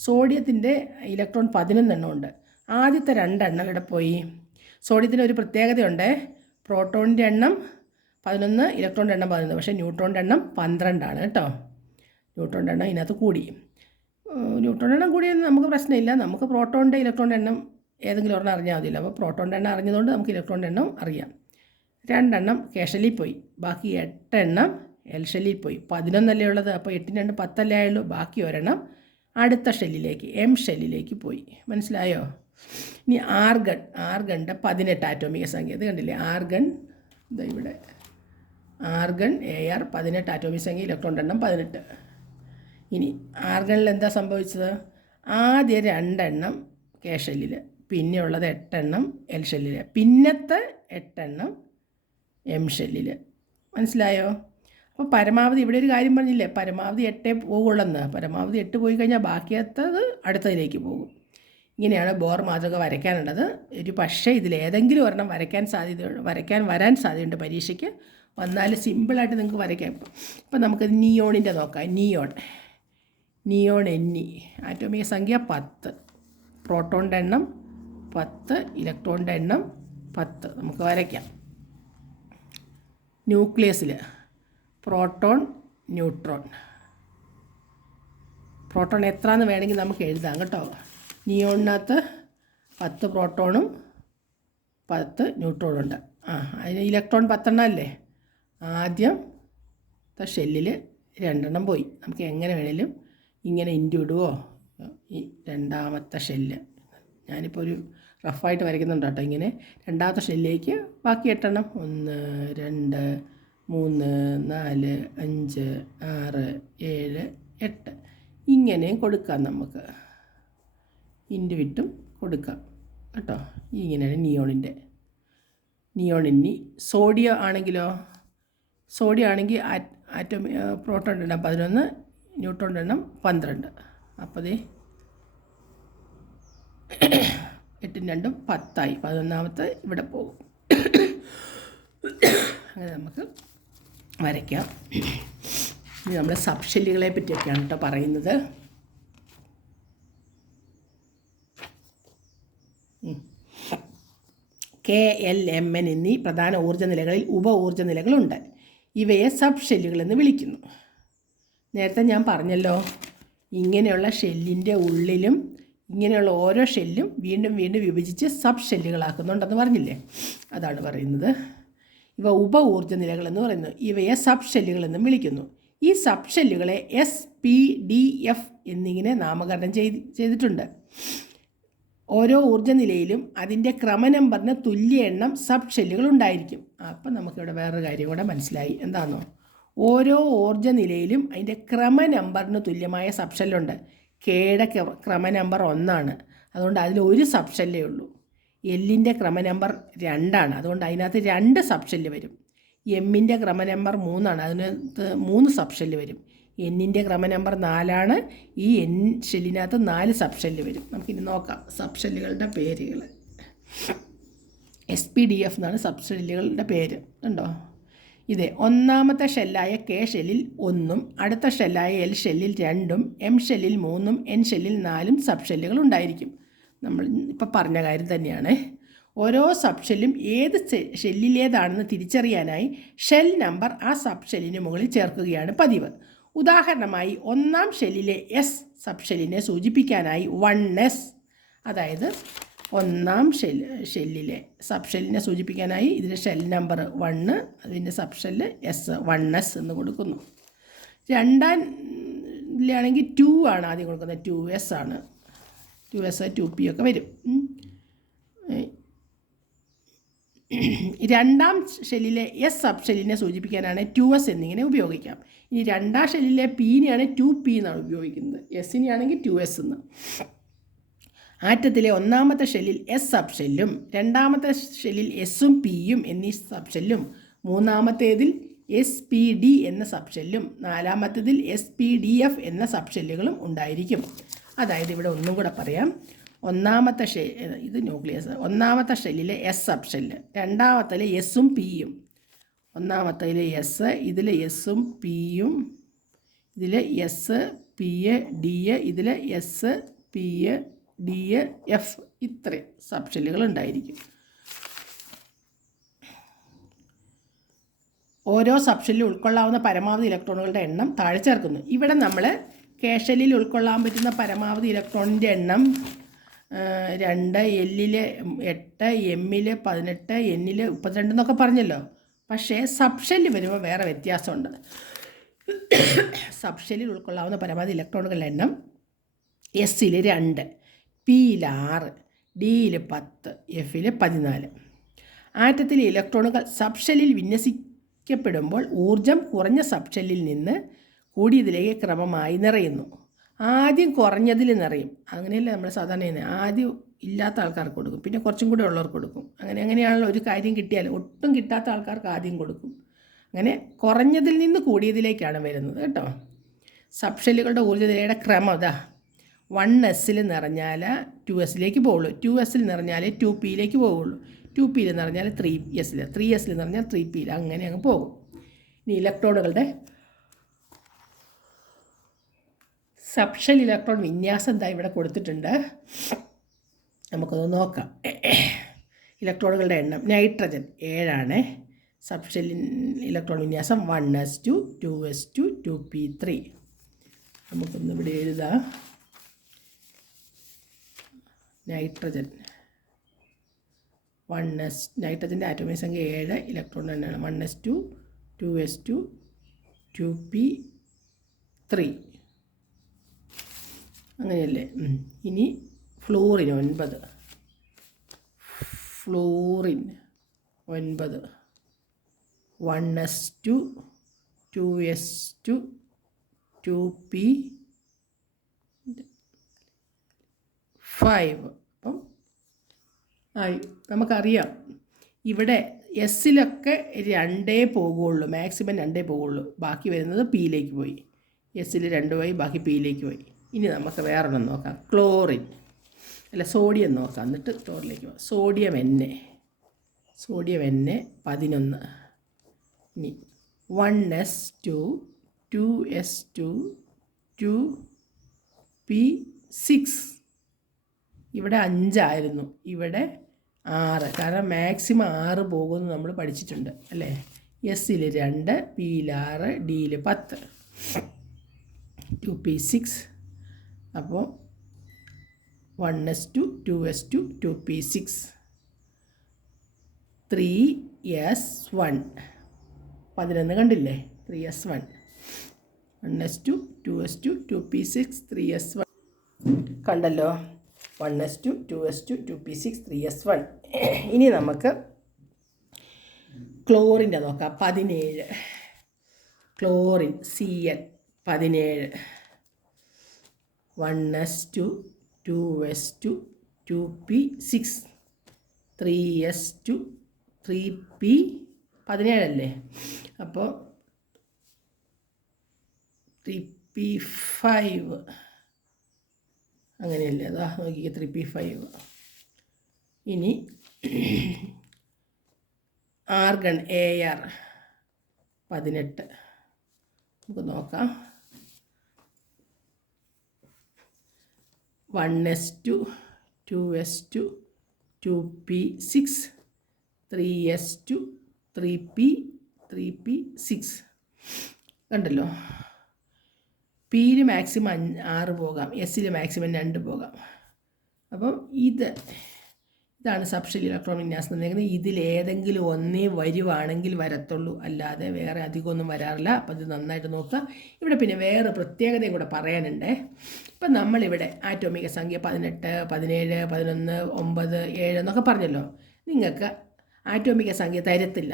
സോഡിയത്തിൻ്റെ ഇലക്ട്രോൺ 11 എണ്ണം ഉണ്ട്. ആദ്യത്തെ 2 എണ്ണം ഇവിടെ പോയി. സോഡിയത്തിന് ഒരു പ്രത്യേകതയുണ്ട്. പ്രോട്ടോണിൻ്റെ എണ്ണം 11, ഇലക്ട്രോണിൻ്റെ എണ്ണം 11, പക്ഷേ ന്യൂട്രോണിൻ്റെ എണ്ണം 12 ആണ് കേട്ടോ. ന്യൂട്രോണിൻ്റെ എണ്ണം ഇതിനകത്ത് കൂടി. ന്യൂട്രോണിൻ്റെ എണ്ണം കൂടിയൊന്നും നമുക്ക് പ്രശ്നമില്ല. നമുക്ക് പ്രോട്ടോണിൻ്റെ ഇലക്ട്രോണിൻ്റെ എണ്ണം ഏതെങ്കിലും ഒരെണ്ണം അറിഞ്ഞാൽ മതിയല്ലോ. അപ്പോൾ പ്രോട്ടോണിൻ്റെ എണ്ണം അറിഞ്ഞതുകൊണ്ട് നമുക്ക് ഇലക്ട്രോണിൻ്റെ എണ്ണം അറിയാം. 2 എണ്ണം കെ ഷെല്ലിൽ പോയി, ബാക്കി 8 എണ്ണം എൽ ഷെല്ലിൽ പോയി. 11 ഉള്ളത്. അപ്പോൾ 8 2 10 ആയുള്ളൂ. ബാക്കി ഒരെണ്ണം അടുത്ത ഷെല്ലിലേക്ക് എം ഷെല്ലിലേക്ക് പോയി. മനസ്സിലായോ? ഇനി ആർഗണിൻ്റെ 18 ആറ്റോമിക സംഖ്യ. ഇത് കണ്ടില്ലേ? ആർഗൺ ഇതാ ഇവിടെ ആർഗൺ AR 18 ആറ്റോമിക സംഖ്യ, ഇലക്ട്രോണിൻ്റെ എണ്ണം 18. ഇനി ആർഗണിൽ എന്താ സംഭവിച്ചത്? ആദ്യ 2 എണ്ണം കെ ഷെല്ലിൽ, പിന്നെയുള്ളത് 8 എണ്ണം എൽ ഷെല്ലിൽ, പിന്നത്തെ 8 എണ്ണം എം ഷെല്ലിൽ. മനസ്സിലായോ? അപ്പോൾ പരമാവധി ഇവിടെ ഒരു കാര്യം പറഞ്ഞില്ലേ, പരമാവധി 8 പോകുള്ളെന്ന്. പരമാവധി 8 പോയി കഴിഞ്ഞാൽ ബാക്കിയത്തത് അടുത്തതിലേക്ക് പോകും. ഇങ്ങനെയാണ് ബോർ മാതൃക വരയ്ക്കാനുള്ളത്. ഒരു പക്ഷേ ഇതിലേതെങ്കിലും ഒരെണ്ണം വരയ്ക്കാൻ വരാൻ സാധ്യതയുണ്ട് പരീക്ഷയ്ക്ക്. വന്നാൽ സിമ്പിളായിട്ട് നിങ്ങൾക്ക് വരയ്ക്കാം. ഇപ്പം നമുക്ക് നിയോണിൻ്റെ നോക്കാം. നിയോൺ NE ആറ്റോമിക സംഖ്യ 10, പ്രോട്ടോണിൻ്റെ എണ്ണം 10, ഇലക്ട്രോണിൻ്റെ എണ്ണം 10. നമുക്ക് വരയ്ക്കാം. ന്യൂക്ലിയസിൽ പ്രോട്ടോൺ, ന്യൂട്രോൺ. പ്രോട്ടോൺ എത്രയെന്ന് വേണമെങ്കിൽ നമുക്ക് എഴുതാം കേട്ടോ. നിയോണിനകത്ത് 10 പ്രോട്ടോണും 10 ന്യൂട്രോണും ഉണ്ട്. അതിന് ഇലക്ട്രോൺ 10 അല്ലേ. ആദ്യത്തെ ഷെല്ലിൽ 2 എണ്ണം പോയി. നമുക്ക് എങ്ങനെ വേണേലും ഇങ്ങനെ ഇൻറ്റു ഇടുവോ. ഈ രണ്ടാമത്തെ ഷെല്ല് ഞാനിപ്പോൾ ഒരു റഫായിട്ട് വരയ്ക്കുന്നുണ്ട് കേട്ടോ. ഇങ്ങനെ രണ്ടാമത്തെ ഷെല്ലിലേക്ക് ബാക്കി 8 എണ്ണം 1 2 3 4 5 6 7 8 ഇങ്ങനെയും കൊടുക്കാം. നമുക്ക് ഇൻറ്റു വിട്ടും കൊടുക്കാം കേട്ടോ. ഇങ്ങനെയാണ് നിയോൺ NE. സോഡിയം ആണെങ്കിലോ, സോഡിയം ആണെങ്കിൽ പ്രോട്ടോണിൻ്റെ എണ്ണം 11, ന്യൂട്രോണിൻ്റെ എണ്ണം 12. അപ്പോൾ 8 2 10 11ാമത്തെ ഇവിടെ പോകും. അങ്ങനെ നമുക്ക് വരയ്ക്കാം. ഇനി നമ്മൾ സബ് ഷെല്ലുകളെ പറ്റിയൊക്കെയാണ് കേട്ടോ പറയുന്നത്. KLMN എന്നീ പ്രധാന ഊർജ്ജ നിലകളിൽ ഉപ ഊർജ്ജ നിലകളുണ്ട്. ഇവയെ സബ് ഷെല്ലുകൾ എന്ന് വിളിക്കുന്നു. നേരത്തെ ഞാൻ പറഞ്ഞല്ലോ, ഇങ്ങനെയുള്ള ഷെല്ലിൻ്റെ ഉള്ളിലും ഇങ്ങനെയുള്ള ഓരോ ഷെല്ലും വീണ്ടും വീണ്ടും വിഭജിച്ച് സബ് ഷെല്ലുകളാക്കുന്നുണ്ടെന്ന് പറഞ്ഞില്ലേ, അതാണ് പറയുന്നത്. ഇവ ഉപ ഊർജ്ജ നിലകളെന്ന് പറയുന്നു. ഇവയെ സബ് ഷെല്ലുകളെന്നും വിളിക്കുന്നു. ഈ സബ് ഷെല്ലുകളെ SPDF എന്നിങ്ങനെ നാമകരണം ചെയ്തിട്ടുണ്ട്. ഓരോ ഊർജ്ജ നിലയിലും അതിൻ്റെ ക്രമനമ്പറിന് തുല്യ എണ്ണം സബ് ഷെല്ലുകൾ ഉണ്ടായിരിക്കും. അപ്പം നമുക്കിവിടെ വേറൊരു കാര്യം കൂടെ മനസ്സിലായി. എന്താണെന്നോ, ഓരോ ഊർജ്ജ നിലയിലും അതിൻ്റെ ക്രമനമ്പറിന് തുല്യമായ സബ് ഷെല്ലുണ്ട്. കെയുടെ ക്രമനമ്പർ 1 അതുകൊണ്ട് അതിൽ ഒരു സബ് ഷെല്ലേ ഉള്ളൂ. എല്ലിൻ്റെ ക്രമനമ്പർ 2 അതുകൊണ്ട് അതിനകത്ത് 2 സബ് ഷെല്ല് വരും. എമ്മിൻ്റെ ക്രമനമ്പർ 3 അതിനകത്ത് 3 സബ് ഷെല്ല് വരും. എന്നിൻ്റെ ക്രമനമ്പർ 4 ഈ N ഷെല്ലിനകത്ത് 4 സബ് ഷെല്ല് വരും. നമുക്കിനി നോക്കാം സബ് ഷെല്ലുകളുടെ പേരുകൾ. SPDF എന്നാണ് സബ് ഷെല്ലുകളുടെ പേര്. കണ്ടോ? ഇത് ഒന്നാമത്തെ ഷെല്ലായ K ഷെല്ലിൽ 1, അടുത്ത ഷെല്ലായ L ഷെല്ലിൽ 2, M ഷെല്ലിൽ 3, N ഷെല്ലിൽ 4 സബ് ഷെല്ലുകൾ ഉണ്ടായിരിക്കും. നമ്മൾ ഇപ്പോൾ പറഞ്ഞ കാര്യം തന്നെയാണ്. ഓരോ സബ് ഷെല്ലും ഏത് ഷെല്ലിലേതാണെന്ന് തിരിച്ചറിയാനായി ഷെൽ നമ്പർ ആ സബ് ഷെല്ലിന് മുകളിൽ ചേർക്കുകയാണ് പതിവ്. ഉദാഹരണമായി 1ാം ഷെല്ലിലെ S സബ് ഷെല്ലിനെ സൂചിപ്പിക്കാനായി 1S, അതായത് 1ാം ഷെല്ലിലെ സബ് ഷെല്ലിനെ സൂചിപ്പിക്കാനായി ഇതിൻ്റെ ഷെൽ നമ്പർ 1, അതിൻ്റെ സബ് ഷെല്ല് S 1S എന്ന് കൊടുക്കുന്നു. 2ാണെങ്കിൽ 2 ആണ് ആദ്യം കൊടുക്കുന്നത്. 2S ആണ്. 2S 2P ഒക്കെ വരും. 2ാം ഷെല്ലിലെ S സബ് ഷെല്ലിനെ സൂചിപ്പിക്കാനാണ് 2S എന്നിങ്ങനെ ഉപയോഗിക്കാം. ഇനി 2ാം ഷെല്ലിലെ Pനെയാണ് 2P എന്നാണ് ഉപയോഗിക്കുന്നത്. Sനെയാണെങ്കിൽ 2S എന്ന്. ആറ്റത്തിലെ 1ാമത്തെ ഷെല്ലിൽ S സബ് ഷെല്ലും 2ാമത്തെ ഷെല്ലിൽ Sഉം Pയും എന്നീ സബ് ഷെല്ലും 3ാമത്തേതിൽ SPD എന്ന സബ് ഷെല്ലും 4ാമത്തേതിൽ SPDF എന്ന സബ് ഷെല്ലുകളും ഉണ്ടായിരിക്കും. അതായത് ഇവിടെ ഒന്നും കൂടെ പറയാം. ഇത് ന്യൂക്ലിയസ്. 1ാമത്തെ ഷെല്ലിലെ S സബ് ഷെല്ല്, 2ാമത്തേതിൽ Sഉം Pയും. 1ാമത്തേതിൽ S, ഇതിൽ Sഉം Pയും, ഇതിൽ S P D, ഇതിൽ S P D F, ഇത്രയും സബ് ഷെല്ലുകൾ ഉണ്ടായിരിക്കും. ഓരോ സബ് ഷെല്ലിൽ ഉൾക്കൊള്ളാവുന്ന പരമാവധി ഇലക്ട്രോണുകളുടെ എണ്ണം താഴെ ചേർക്കുന്നു. ഇവിടെ നമ്മൾ K ഷെല്ലിൽ ഉൾക്കൊള്ളാൻ പറ്റുന്ന പരമാവധി ഇലക്ട്രോണിൻ്റെ എണ്ണം 2, Lൽ 8, Mൽ 18, Nൽ 32 എന്നൊക്കെ പറഞ്ഞല്ലോ. പക്ഷേ സബ് ഷെല്ല് വരുമ്പോൾ വേറെ വ്യത്യാസമുണ്ട്. സബ്ഷെല്ലിൽ ഉൾക്കൊള്ളാവുന്ന പരമാവധി ഇലക്ട്രോണുകളുടെ എണ്ണം എസ്സിൽ 2, പിയിൽ 6, ഡിയിൽ 10, എഫിൽ 14. ആറ്റത്തിലെ ഇലക്ട്രോണുകൾ സബ്ഷെല്ലിൽ വിന്യസിക്കപ്പെടുമ്പോൾ ഊർജം കുറഞ്ഞ സബ്ഷെല്ലിൽ നിന്ന് കൂടിയതിലേക്ക് ക്രമമായി നിറയുന്നു. ആദ്യം കുറഞ്ഞതിൽ നിറയും. അങ്ങനെയല്ല നമ്മൾ സാധാരണ ചെയ്യുന്നത്. ആദ്യം ഇല്ലാത്ത ആൾക്കാർക്ക് കൊടുക്കും, പിന്നെ കുറച്ചും കൂടെ ഉള്ളവർക്ക് കൊടുക്കും. അങ്ങനെയാണല്ലോ. ഒരു കാര്യം കിട്ടിയാൽ ഒട്ടും കിട്ടാത്ത ആൾക്കാർക്ക് ആദ്യം കൊടുക്കും. അങ്ങനെ കുറഞ്ഞതിൽ നിന്ന് കൂടിയതിലേക്കാണ് വരുന്നത് കേട്ടോ. സബ്ഷെല്ലുകളുടെ ഊർജ്ജനിലയുടെ ക്രമം അതാ. 1s നിറഞ്ഞാൽ 2s പോവുള്ളൂ, 2s നിറഞ്ഞാൽ 2p പോവുള്ളൂ, 2p നിറഞ്ഞാൽ 3s, 3s നിറഞ്ഞാൽ 3p, അങ്ങനെ അങ്ങ് പോകും. ഇനി ഇലക്ട്രോണുകളുടെ സബ്ഷെൽ ഇലക്ട്രോൺ വിന്യാസം എന്താ ഇവിടെ കൊടുത്തിട്ടുണ്ട്, നമുക്കൊന്ന് നോക്കാം. ഇലക്ട്രോണുകളുടെ എണ്ണം നൈട്രജൻ 7, സബ്ഷെൽ ഇലക്ട്രോൺ വിന്യാസം 1s2, 2s2, 2p3. നമുക്കൊന്ന് ഇവിടെ എഴുതാം. നൈട്രജൻ 1s, നൈട്രജൻ്റെ ആറ്റോമിക സംഖ്യ 7, ഇലക്ട്രോൺ തന്നെയാണ്. 1s2, 2s2, 2p3, അങ്ങനെയല്ലേ. ഇനി fluorine 9, fluorine 9, 1s2, 2s2, 2p5. അപ്പം നമുക്കറിയാം ഇവിടെ എസ്സിലൊക്കെ 2 പോകുള്ളൂ, മാക്സിമം 2 പോകുള്ളൂ. ബാക്കി വരുന്നത് പിയിലേക്ക് പോയി. എസ്സിൽ 2 പോയി, ബാക്കി പിയിലേക്ക് പോയി. ഇനി നമുക്ക് വേറൊന്നും നോക്കാം. ക്ലോറിൻ അല്ല സോഡിയം നോക്കാം, എന്നിട്ട് ക്ലോറിലേക്ക് പോകാം. Sodium N 11. ഇനി 1s2, 2s2, 2p6. ഇവിടെ 5 ആയിരുന്നു, ഇവിടെ 6. കാരണം മാക്സിമം 6 പോകുമെന്ന് നമ്മൾ പഠിച്ചിട്ടുണ്ട് അല്ലേ. എസ്സിൽ 2, പിയിൽ 6, ഡിയിൽ 10, 2p6. അപ്പോൾ 1s2, 2s2, 2p6, 3s1. 11 കണ്ടില്ലേ, 3s1. 1s2, 2s2, 2p6, 3s1 കണ്ടല്ലോ. 1s2, 2s2, 2p6, 3s1. ഇനി നമുക്ക് ക്ലോറിൻ്റെ നോക്കാം. 17, chlorine Cl 17. 1s2, 2s2, 2p6, 3s2, 3p 17 അല്ലേ. അപ്പോൾ 3p5 അങ്ങനെയല്ലേ. അതാ നോക്കിക്കുക, 3p5. ഇനി ആർഗൺ Ar 18. നമുക്ക് നോക്കാം. 1s2, 2s2, 2p6, 3s2, 3p6 കണ്ടല്ലോ. പിയിൽ മാക്സിമം 6 പോകാം, എസ്സിൽ മാക്സിമം 2 പോകാം. അപ്പം ഇതാണ് സബ്ഷെൽ ഇലക്ട്രോൺ വിന്യാസം തന്നിരിക്കുന്നത്. ഇതിലേതെങ്കിലും ഒന്നേ വരുവാണെങ്കിൽ വരത്തുള്ളൂ, അല്ലാതെ വേറെ അധികമൊന്നും വരാറില്ല. അപ്പം ഇത് നന്നായിട്ട് നോക്കുക. ഇവിടെ പിന്നെ വേറെ പ്രത്യേകതയും കൂടെ പറയാനുണ്ട്. ഇപ്പം നമ്മളിവിടെ ആറ്റോമിക സംഖ്യ 18, 17, 11, 9, 7 എന്നൊക്കെ പറഞ്ഞല്ലോ. നിങ്ങൾക്ക് ആറ്റോമിക സംഖ്യ തരുന്നില്ല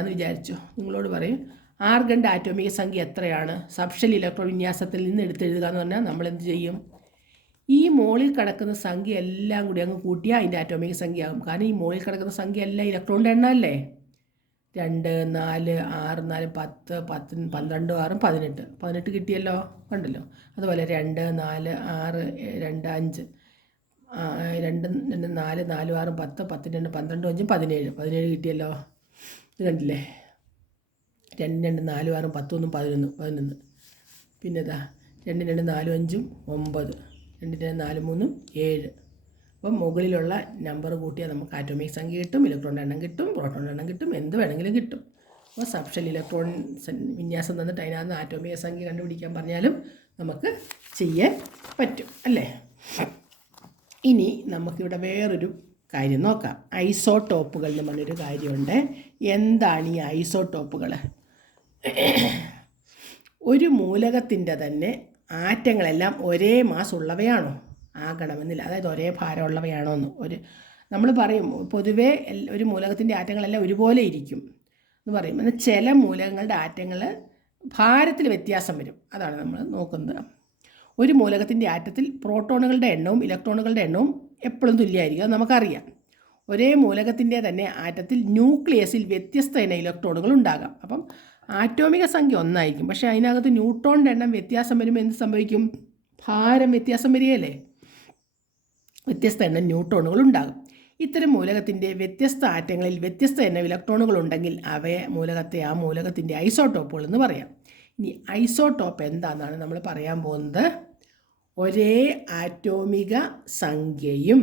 എന്ന് വിചാരിച്ചോ. നിങ്ങളോട് പറയും ആർഗൻ്റെ ആറ്റോമിക സംഖ്യ എത്രയാണ്, സബ്ഷെൽ ഇലക്ട്രോൺ വിന്യാസത്തിൽ നിന്ന് എടുത്തെഴുതുക എന്ന് പറഞ്ഞാൽ നമ്മൾ എന്ത് ചെയ്യും? ഈ മോളിൽ കിടക്കുന്ന സംഖ്യ എല്ലാം കൂടി അങ്ങ് കൂട്ടിയാൽ അതിൻ്റെ ആറ്റോമിക സംഖ്യ ആകും. കാരണം ഈ മോളിൽ കിടക്കുന്ന സംഖ്യ എല്ലാം ഇലക്ട്രോണിൻ്റെ എണ്ണം അല്ലേ. 2, 4, 6, 4, 10, 10, 12, 6, 18. 18 കിട്ടിയല്ലോ, കണ്ടല്ലോ. അതുപോലെ 2, 4, 6, 2, 5, 2, 4, 4, 6, 10, 10, 2, 12, 5, 17. 17 കിട്ടിയല്ലോ. ഇത് കണ്ടില്ലേ. 2, 2, 4, 6, 10, 11, 11. പിന്നെ ഇതാ 2, 2, 4, 5, 9. 2, 2, 4, 3, 7. അപ്പം മുകളിലുള്ള നമ്പർ കൂട്ടിയാൽ നമുക്ക് ആറ്റോമിക് സംഖ്യ കിട്ടും, ഇലക്ട്രോണിൻ്റെ എണ്ണം കിട്ടും, പ്രോട്ടോണിൻ്റെ എണ്ണം കിട്ടും, എന്ത് വേണമെങ്കിലും കിട്ടും. അപ്പോൾ സബ്ഷെൽ ഇലക്ട്രോൺ വിന്യാസം തന്നിട്ട് അതിനകത്ത് ആറ്റോമിക സംഖ്യ കണ്ടുപിടിക്കാൻ പറഞ്ഞാലും നമുക്ക് ചെയ്യാൻ പറ്റും അല്ലേ. ഇനി നമുക്കിവിടെ വേറൊരു കാര്യം നോക്കാം. ഐസോടോപ്പുകൾ എന്ന് പറഞ്ഞൊരു കാര്യമുണ്ട്. എന്താണ് ഈ ഐസോടോപ്പുകൾ? ഒരു മൂലകത്തിൻ്റെ തന്നെ ആറ്റങ്ങളെല്ലാം ഒരേ മാസ് ഉള്ളവയാണോ? ആകണമെന്നില്ല. അതായത് ഒരേ ഭാരമുള്ളവയാണോ എന്ന് നമ്മൾ പറയും പൊതുവേ ഒരു മൂലകത്തിൻ്റെ ആറ്റങ്ങളെല്ലാം ഒരുപോലെ ഇരിക്കും എന്ന് പറയും. എന്നാൽ ചില മൂലകങ്ങളുടെ ആറ്റങ്ങൾ ഭാരത്തിൽ വ്യത്യാസം വരും. അതാണ് നമ്മൾ നോക്കുന്നത്. ഒരു മൂലകത്തിൻ്റെ ആറ്റത്തിൽ പ്രോട്ടോണുകളുടെ എണ്ണവും ഇലക്ട്രോണുകളുടെ എണ്ണവും എപ്പോഴും തുല്യമായിരിക്കും. അത് നമുക്കറിയാം. ഒരേ മൂലകത്തിൻ്റെ തന്നെ ആറ്റത്തിൽ ന്യൂക്ലിയസിൽ വ്യത്യസ്ത ഇനം ഇലക്ട്രോണുകൾ ഉണ്ടാകാം. അപ്പം ആറ്റോമിക സംഖ്യ ഒന്നായിരിക്കും, പക്ഷേ അതിനകത്ത് ന്യൂട്രോണിൻ്റെ എണ്ണം വ്യത്യാസം വരുമ്പോൾ എന്ത് സംഭവിക്കും? ഭാരം വ്യത്യാസം വരികയല്ലേ? വ്യത്യസ്ത എണ്ണം ന്യൂട്രോണുകൾ ഉണ്ടാകും. ഇത്തരം മൂലകത്തിൻ്റെ വ്യത്യസ്ത ആറ്റങ്ങളിൽ വ്യത്യസ്ത എണ്ണം ഇലക്ട്രോണുകൾ ഉണ്ടെങ്കിൽ അവയെ ആ മൂലകത്തിൻ്റെ ഐസോട്ടോപ്പുകൾ എന്ന് പറയാം. ഇനി ഐസോട്ടോപ്പ് എന്താണെന്നാണ് നമ്മൾ പറയാൻ പോകുന്നത്. ഒരേ ആറ്റോമിക സംഖ്യയും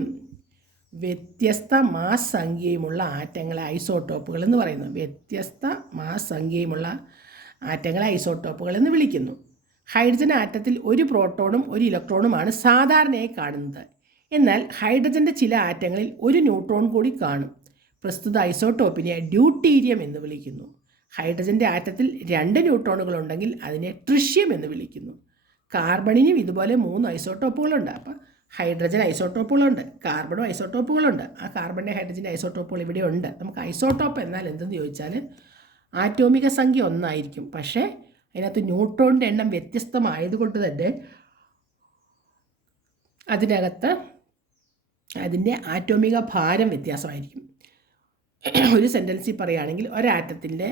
വ്യത്യസ്ത മാസ് സംഖ്യയുമുള്ള ആറ്റങ്ങളെ ഐസോട്ടോപ്പുകൾ എന്ന് പറയുന്നു. വ്യത്യസ്ത മാസ് സംഖ്യയുമുള്ള ആറ്റങ്ങളെ ഐസോട്ടോപ്പുകൾ എന്ന് വിളിക്കുന്നു. ഹൈഡ്രജൻ ആറ്റത്തിൽ ഒരു പ്രോട്ടോണും ഒരു ഇലക്ട്രോണുമാണ് സാധാരണയായി കാണുന്നത്. എന്നാൽ ഹൈഡ്രജൻ്റെ ചില ആറ്റങ്ങളിൽ ഒരു ന്യൂട്രോൺ കൂടി കാണും. പ്രസ്തുത ഐസോട്ടോപ്പിനെ ഡ്യൂട്ടീരിയം എന്ന് വിളിക്കുന്നു. ഹൈഡ്രജൻ്റെ ആറ്റത്തിൽ 2 ന്യൂട്രോണുകൾ ഉണ്ടെങ്കിൽ അതിനെ ട്രിഷ്യം എന്ന് വിളിക്കുന്നു. കാർബണിനും ഇതുപോലെ 3 ഐസോട്ടോപ്പുകളുണ്ട്. അപ്പോൾ ഹൈഡ്രജൻ ഐസോട്ടോപ്പുകളുണ്ട്, കാർബണും ഐസോട്ടോപ്പുകളുണ്ട്. ആ കാർബണിൻ്റെ ഹൈഡ്രജൻ്റെ ഐസോട്ടോപ്പുകൾ ഇവിടെ ഉണ്ട്. നമുക്ക് ഐസോട്ടോപ്പ് എന്നാൽ എന്തെന്ന് ചോദിച്ചാൽ ആറ്റോമിക സംഖ്യ ഒന്നായിരിക്കും, പക്ഷേ അതിനകത്ത് ന്യൂട്രോണിൻ്റെ എണ്ണം വ്യത്യസ്തമായതുകൊണ്ട് തന്നെ അതിനകത്ത് അതിൻ്റെ ആറ്റോമിക ഭാരം വ്യത്യാസമായിരിക്കും. ഒരു സെൻറ്റൻസിൽ പറയുകയാണെങ്കിൽ ഒരാറ്റത്തിൻ്റെ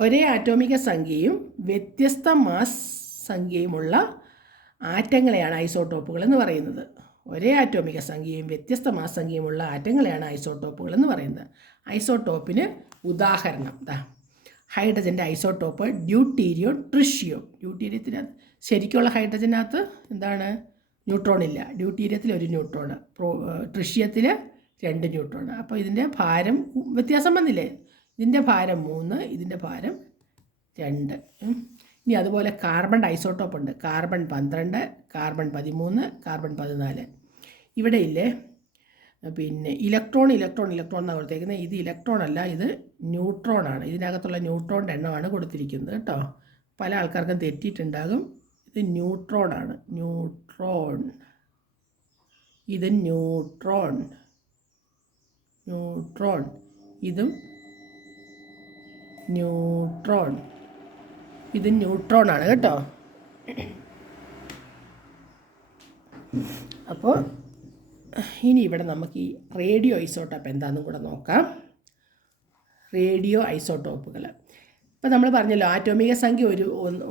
ഒരേ ആറ്റോമിക സംഖ്യയും വ്യത്യസ്ത മാസ് സംഖ്യയുമുള്ള ആറ്റങ്ങളെയാണ് ഐസോട്ടോപ്പുകൾ എന്ന് പറയുന്നത്. ഒരേ ആറ്റോമിക സംഖ്യയും വ്യത്യസ്ത മാസ് സംഖ്യയുമുള്ള ആറ്റങ്ങളെയാണ് ഐസോട്ടോപ്പുകൾ എന്ന് പറയുന്നത്. ഐസോട്ടോപ്പിന് ഉദാഹരണം ഹൈഡ്രജൻ്റെ ഐസോട്ടോപ്പ് ഡ്യൂട്ടീരിയം, ട്രിഷ്യം. ഡ്യൂട്ടീരിയത്തിനകത്ത് ശരിക്കുള്ള ഹൈഡ്രജനകത്ത് എന്താണ്? ന്യൂട്രോൺ ഇല്ല. ഡ്യൂട്ടീരിയത്തിൽ 1 ന്യൂട്രോൺ, ട്രിഷ്യത്തിൽ 2 ന്യൂട്രോൺ. അപ്പോൾ ഇതിൻ്റെ ഭാരം വ്യത്യാസം വന്നില്ലേ? ഇതിൻ്റെ ഭാരം 3, ഇതിൻ്റെ ഭാരം 2. ഇനി അതുപോലെ കാർബൺ ഐസോട്ടോപ്പ് ഉണ്ട്. Carbon 12, carbon 13, carbon 14. ഇവിടെ ഇല്ലേ പിന്നെ ഇലക്ട്രോൺ എന്നാണ് കൊടുത്തേക്കുന്നത്. ഇത് ഇലക്ട്രോൺ അല്ല, ഇത് ന്യൂട്രോൺ ആണ്. ഇതിനകത്തുള്ള ന്യൂട്രോണിൻ്റെ എണ്ണമാണ് കൊടുത്തിരിക്കുന്നത് കേട്ടോ. പല ആൾക്കാർക്കും തെറ്റിയിട്ടുണ്ടാകും. ഇത് ന്യൂട്രോൺ ആണ്. ഇത് ന്യൂട്രോൺ. ഇതും ന്യൂട്രോൺ ആണ് കേട്ടോ. അപ്പോൾ ഇനി ഇവിടെ നമുക്ക് ഈ റേഡിയോ ഐസോട്ടോപ്പ് എന്താണെന്നും കൂടെ നോക്കാം. റേഡിയോ ഐസോട്ടോപ്പുകൾ ഇപ്പോൾ നമ്മൾ പറഞ്ഞല്ലോ ആറ്റോമിക സംഖ്യ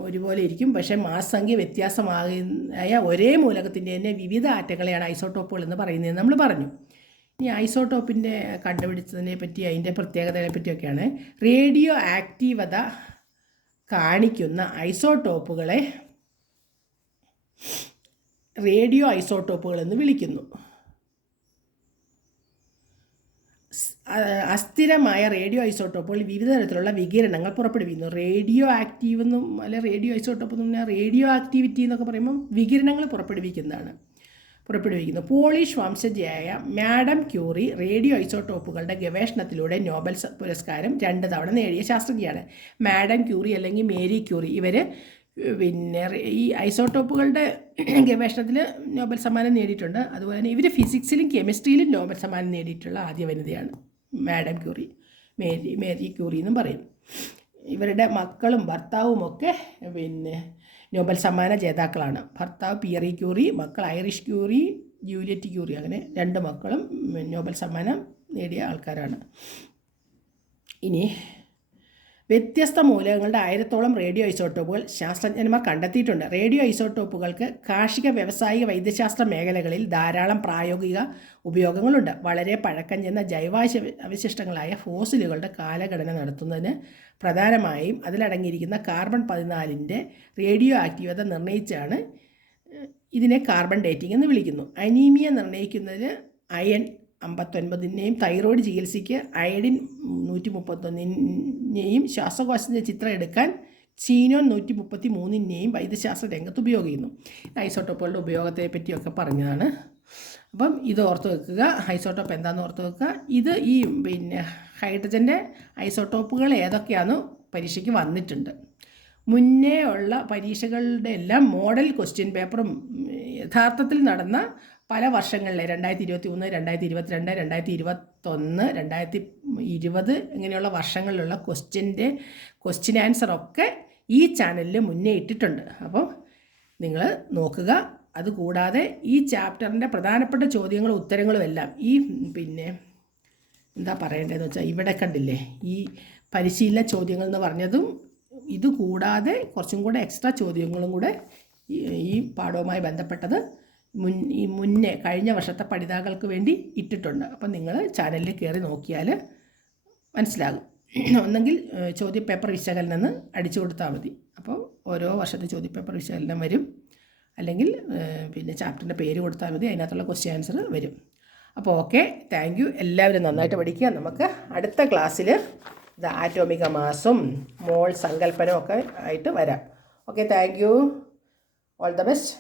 ഒരുപോലെ ഇരിക്കും, പക്ഷേ മാസ് സംഖ്യ വ്യത്യാസമായ ഒരേ മൂലകത്തിൻ്റെ തന്നെ വിവിധ ആറ്റങ്ങളെയാണ് ഐസോട്ടോപ്പുകൾ എന്ന് പറയുന്നത് നമ്മൾ പറഞ്ഞു. ഇനി ഐസോട്ടോപ്പിൻ്റെ കണ്ടുപിടിച്ചതിനെ പറ്റി അതിൻ്റെ പ്രത്യേകതയെ പറ്റിയൊക്കെയാണ്. റേഡിയോ ആക്റ്റീവത കാണിക്കുന്ന ഐസോട്ടോപ്പുകളെ റേഡിയോ ഐസോട്ടോപ്പുകൾ എന്ന് വിളിക്കുന്നു. അസ്ഥിരമായ റേഡിയോ ഐസോട്ടോപ്പുകൾ വിവിധ തരത്തിലുള്ള വികിരണങ്ങൾ പുറപ്പെടുവിക്കുന്നു. റേഡിയോ ആക്റ്റീവ് എന്നും അല്ലെ റേഡിയോ ഐസോട്ടോപ്പ് എന്ന് പറഞ്ഞാൽ റേഡിയോ ആക്ടിവിറ്റി എന്നൊക്കെ പറയുമ്പോൾ വികിരണങ്ങൾ പുറപ്പെടുവിക്കുന്നു. പോളിഷ് വംശജയായ മാഡം ക്യൂറി റേഡിയോ ഐസോട്ടോപ്പുകളുടെ ഗവേഷണത്തിലൂടെ നോബൽ പുരസ്കാരം 2 തവണ നേടിയ ശാസ്ത്രജ്ഞയാണ്. മാഡം ക്യൂറി അല്ലെങ്കിൽ മേരി ക്യൂറി ഇവർ പിന്നെ ഈ ഐസോട്ടോപ്പുകളുടെ ഗവേഷണത്തിൽ നോബൽ സമ്മാനം നേടിയിട്ടുണ്ട്. അതുപോലെ തന്നെ ഇവർ ഫിസിക്സിലും കെമിസ്ട്രിയിലും നോബൽ സമ്മാനം നേടിയിട്ടുള്ള ആദ്യ വനിതയാണ് മാഡം ക്യൂറി. മേരി ക്യൂറി എന്നും പറയും. ഇവരുടെ മക്കളും ഭർത്താവുമൊക്കെ പിന്നെ നോബൽ സമ്മാന ജേതാക്കളാണ്. ഭർത്താവ് പിയറി ക്യൂറി, മക്കൾ ഐറിഷ് ക്യൂറി, ജൂലിയറ്റ് ക്യൂറി. അങ്ങനെ 2 മക്കളും നോബൽ സമ്മാനം നേടിയ ആൾക്കാരാണ്. ഇനി വ്യത്യസ്ത മൂലകങ്ങളുടെ 1000ഓളം റേഡിയോ ഐസോട്ടോപ്പുകൾ ശാസ്ത്രജ്ഞന്മാർ കണ്ടെത്തിയിട്ടുണ്ട്. റേഡിയോ ഐസോട്ടോപ്പുകൾക്ക് കാർഷിക, വ്യാവസായിക, വൈദ്യശാസ്ത്ര മേഖലകളിൽ ധാരാളം പ്രായോഗിക ഉപയോഗങ്ങളുണ്ട്. വളരെ പഴക്കം ചെന്ന ജൈവാവശിഷ്ടങ്ങളായ ഫോസിലുകളുടെ കാലഗണന നടത്തുന്നതിന് പ്രധാനമായും അതിലടങ്ങിയിരിക്കുന്ന കാർബൺ 14ൻ്റെ റേഡിയോ ആക്റ്റീവത നിർണ്ണയിച്ചാണ് ഇതിനെ കാർബൺ ഡേറ്റിംഗ് എന്ന് വിളിക്കുന്നു. അനീമിയ നിർണ്ണയിക്കുന്നതിന് അയൺ 59നെയും തൈറോയ്ഡ് ചികിത്സയ്ക്ക് അയഡിൻ 131നെയും ശ്വാസകോശത്തിൻ്റെ ചിത്രം എടുക്കാൻ സീനോൺ 133നെയും വൈദ്യശാസ്ത്ര രംഗത്ത് ഉപയോഗിക്കുന്നു. ഐസോട്ടോപ്പുകളുടെ ഉപയോഗത്തെ പറ്റിയൊക്കെ പറഞ്ഞതാണ്. അപ്പം ഇത് ഓർത്ത് വെക്കുക. ഐസോട്ടോപ്പ് എന്താണെന്ന് ഓർത്ത് വെക്കുക. ഇത് ഈ പിന്നെ ഹൈഡ്രജൻ്റെ ഐസോട്ടോപ്പുകൾ ഏതൊക്കെയാണെന്ന് പരീക്ഷയ്ക്ക് വന്നിട്ടുണ്ട്. മുന്നേ ഉള്ള പരീക്ഷകളുടെ എല്ലാം മോഡൽ ക്വസ്റ്റ്യൻ പേപ്പറും യഥാർത്ഥത്തിൽ നടന്ന പല വർഷങ്ങളിലെ 2021, 2022, 2021, 2020 ഇങ്ങനെയുള്ള വർഷങ്ങളിലുള്ള ക്വസ്റ്റ്യൻ ആൻസറൊക്കെ ഈ ചാനലിൽ മുന്നേ ഇട്ടിട്ടുണ്ട്. അപ്പം നിങ്ങൾ നോക്കുക. അതുകൂടാതെ ഈ ചാപ്റ്ററിൻ്റെ പ്രധാനപ്പെട്ട ചോദ്യങ്ങളും ഉത്തരങ്ങളും എല്ലാം ഈ എന്താ പറയേണ്ടതെന്ന് വെച്ചാൽ ഇവിടെ കണ്ടില്ലേ, ഈ പരിശീലന ചോദ്യങ്ങൾ എന്ന് പറഞ്ഞതും ഇതുകൂടാതെ കുറച്ചും കൂടെ എക്സ്ട്രാ ചോദ്യങ്ങളും കൂടെ ഈ പാഠവുമായി ബന്ധപ്പെട്ടത് മുന്നേ കഴിഞ്ഞ വർഷത്തെ പഠിതാക്കൾക്ക് വേണ്ടി ഇട്ടിട്ടുണ്ട്. അപ്പം നിങ്ങൾ ചാനലിൽ കയറി നോക്കിയാൽ മനസ്സിലാകും. ഒന്നെങ്കിൽ ചോദ്യപേപ്പർ വിശകലനം എന്ന് അടിച്ചു കൊടുത്താൽ മതി. അപ്പോൾ ഓരോ വർഷത്തെ ചോദ്യപേപ്പർ വിശകലനം വരും. അല്ലെങ്കിൽ ചാപ്റ്ററിൻ്റെ പേര് കൊടുത്താൽ മതി, അതിനകത്തുള്ള ക്വസ്റ്റ്യൻ ആൻസർ വരും. അപ്പോൾ ഓക്കെ, താങ്ക് യു. എല്ലാവരും നന്നായിട്ട് പഠിക്കുക. നമുക്ക് അടുത്ത ക്ലാസ്സിൽ ഇത് ആറ്റോമിക മാസും മോൾ സങ്കല്പനവും ഒക്കെ ആയിട്ട് വരാം. Okay, thank you. All the best.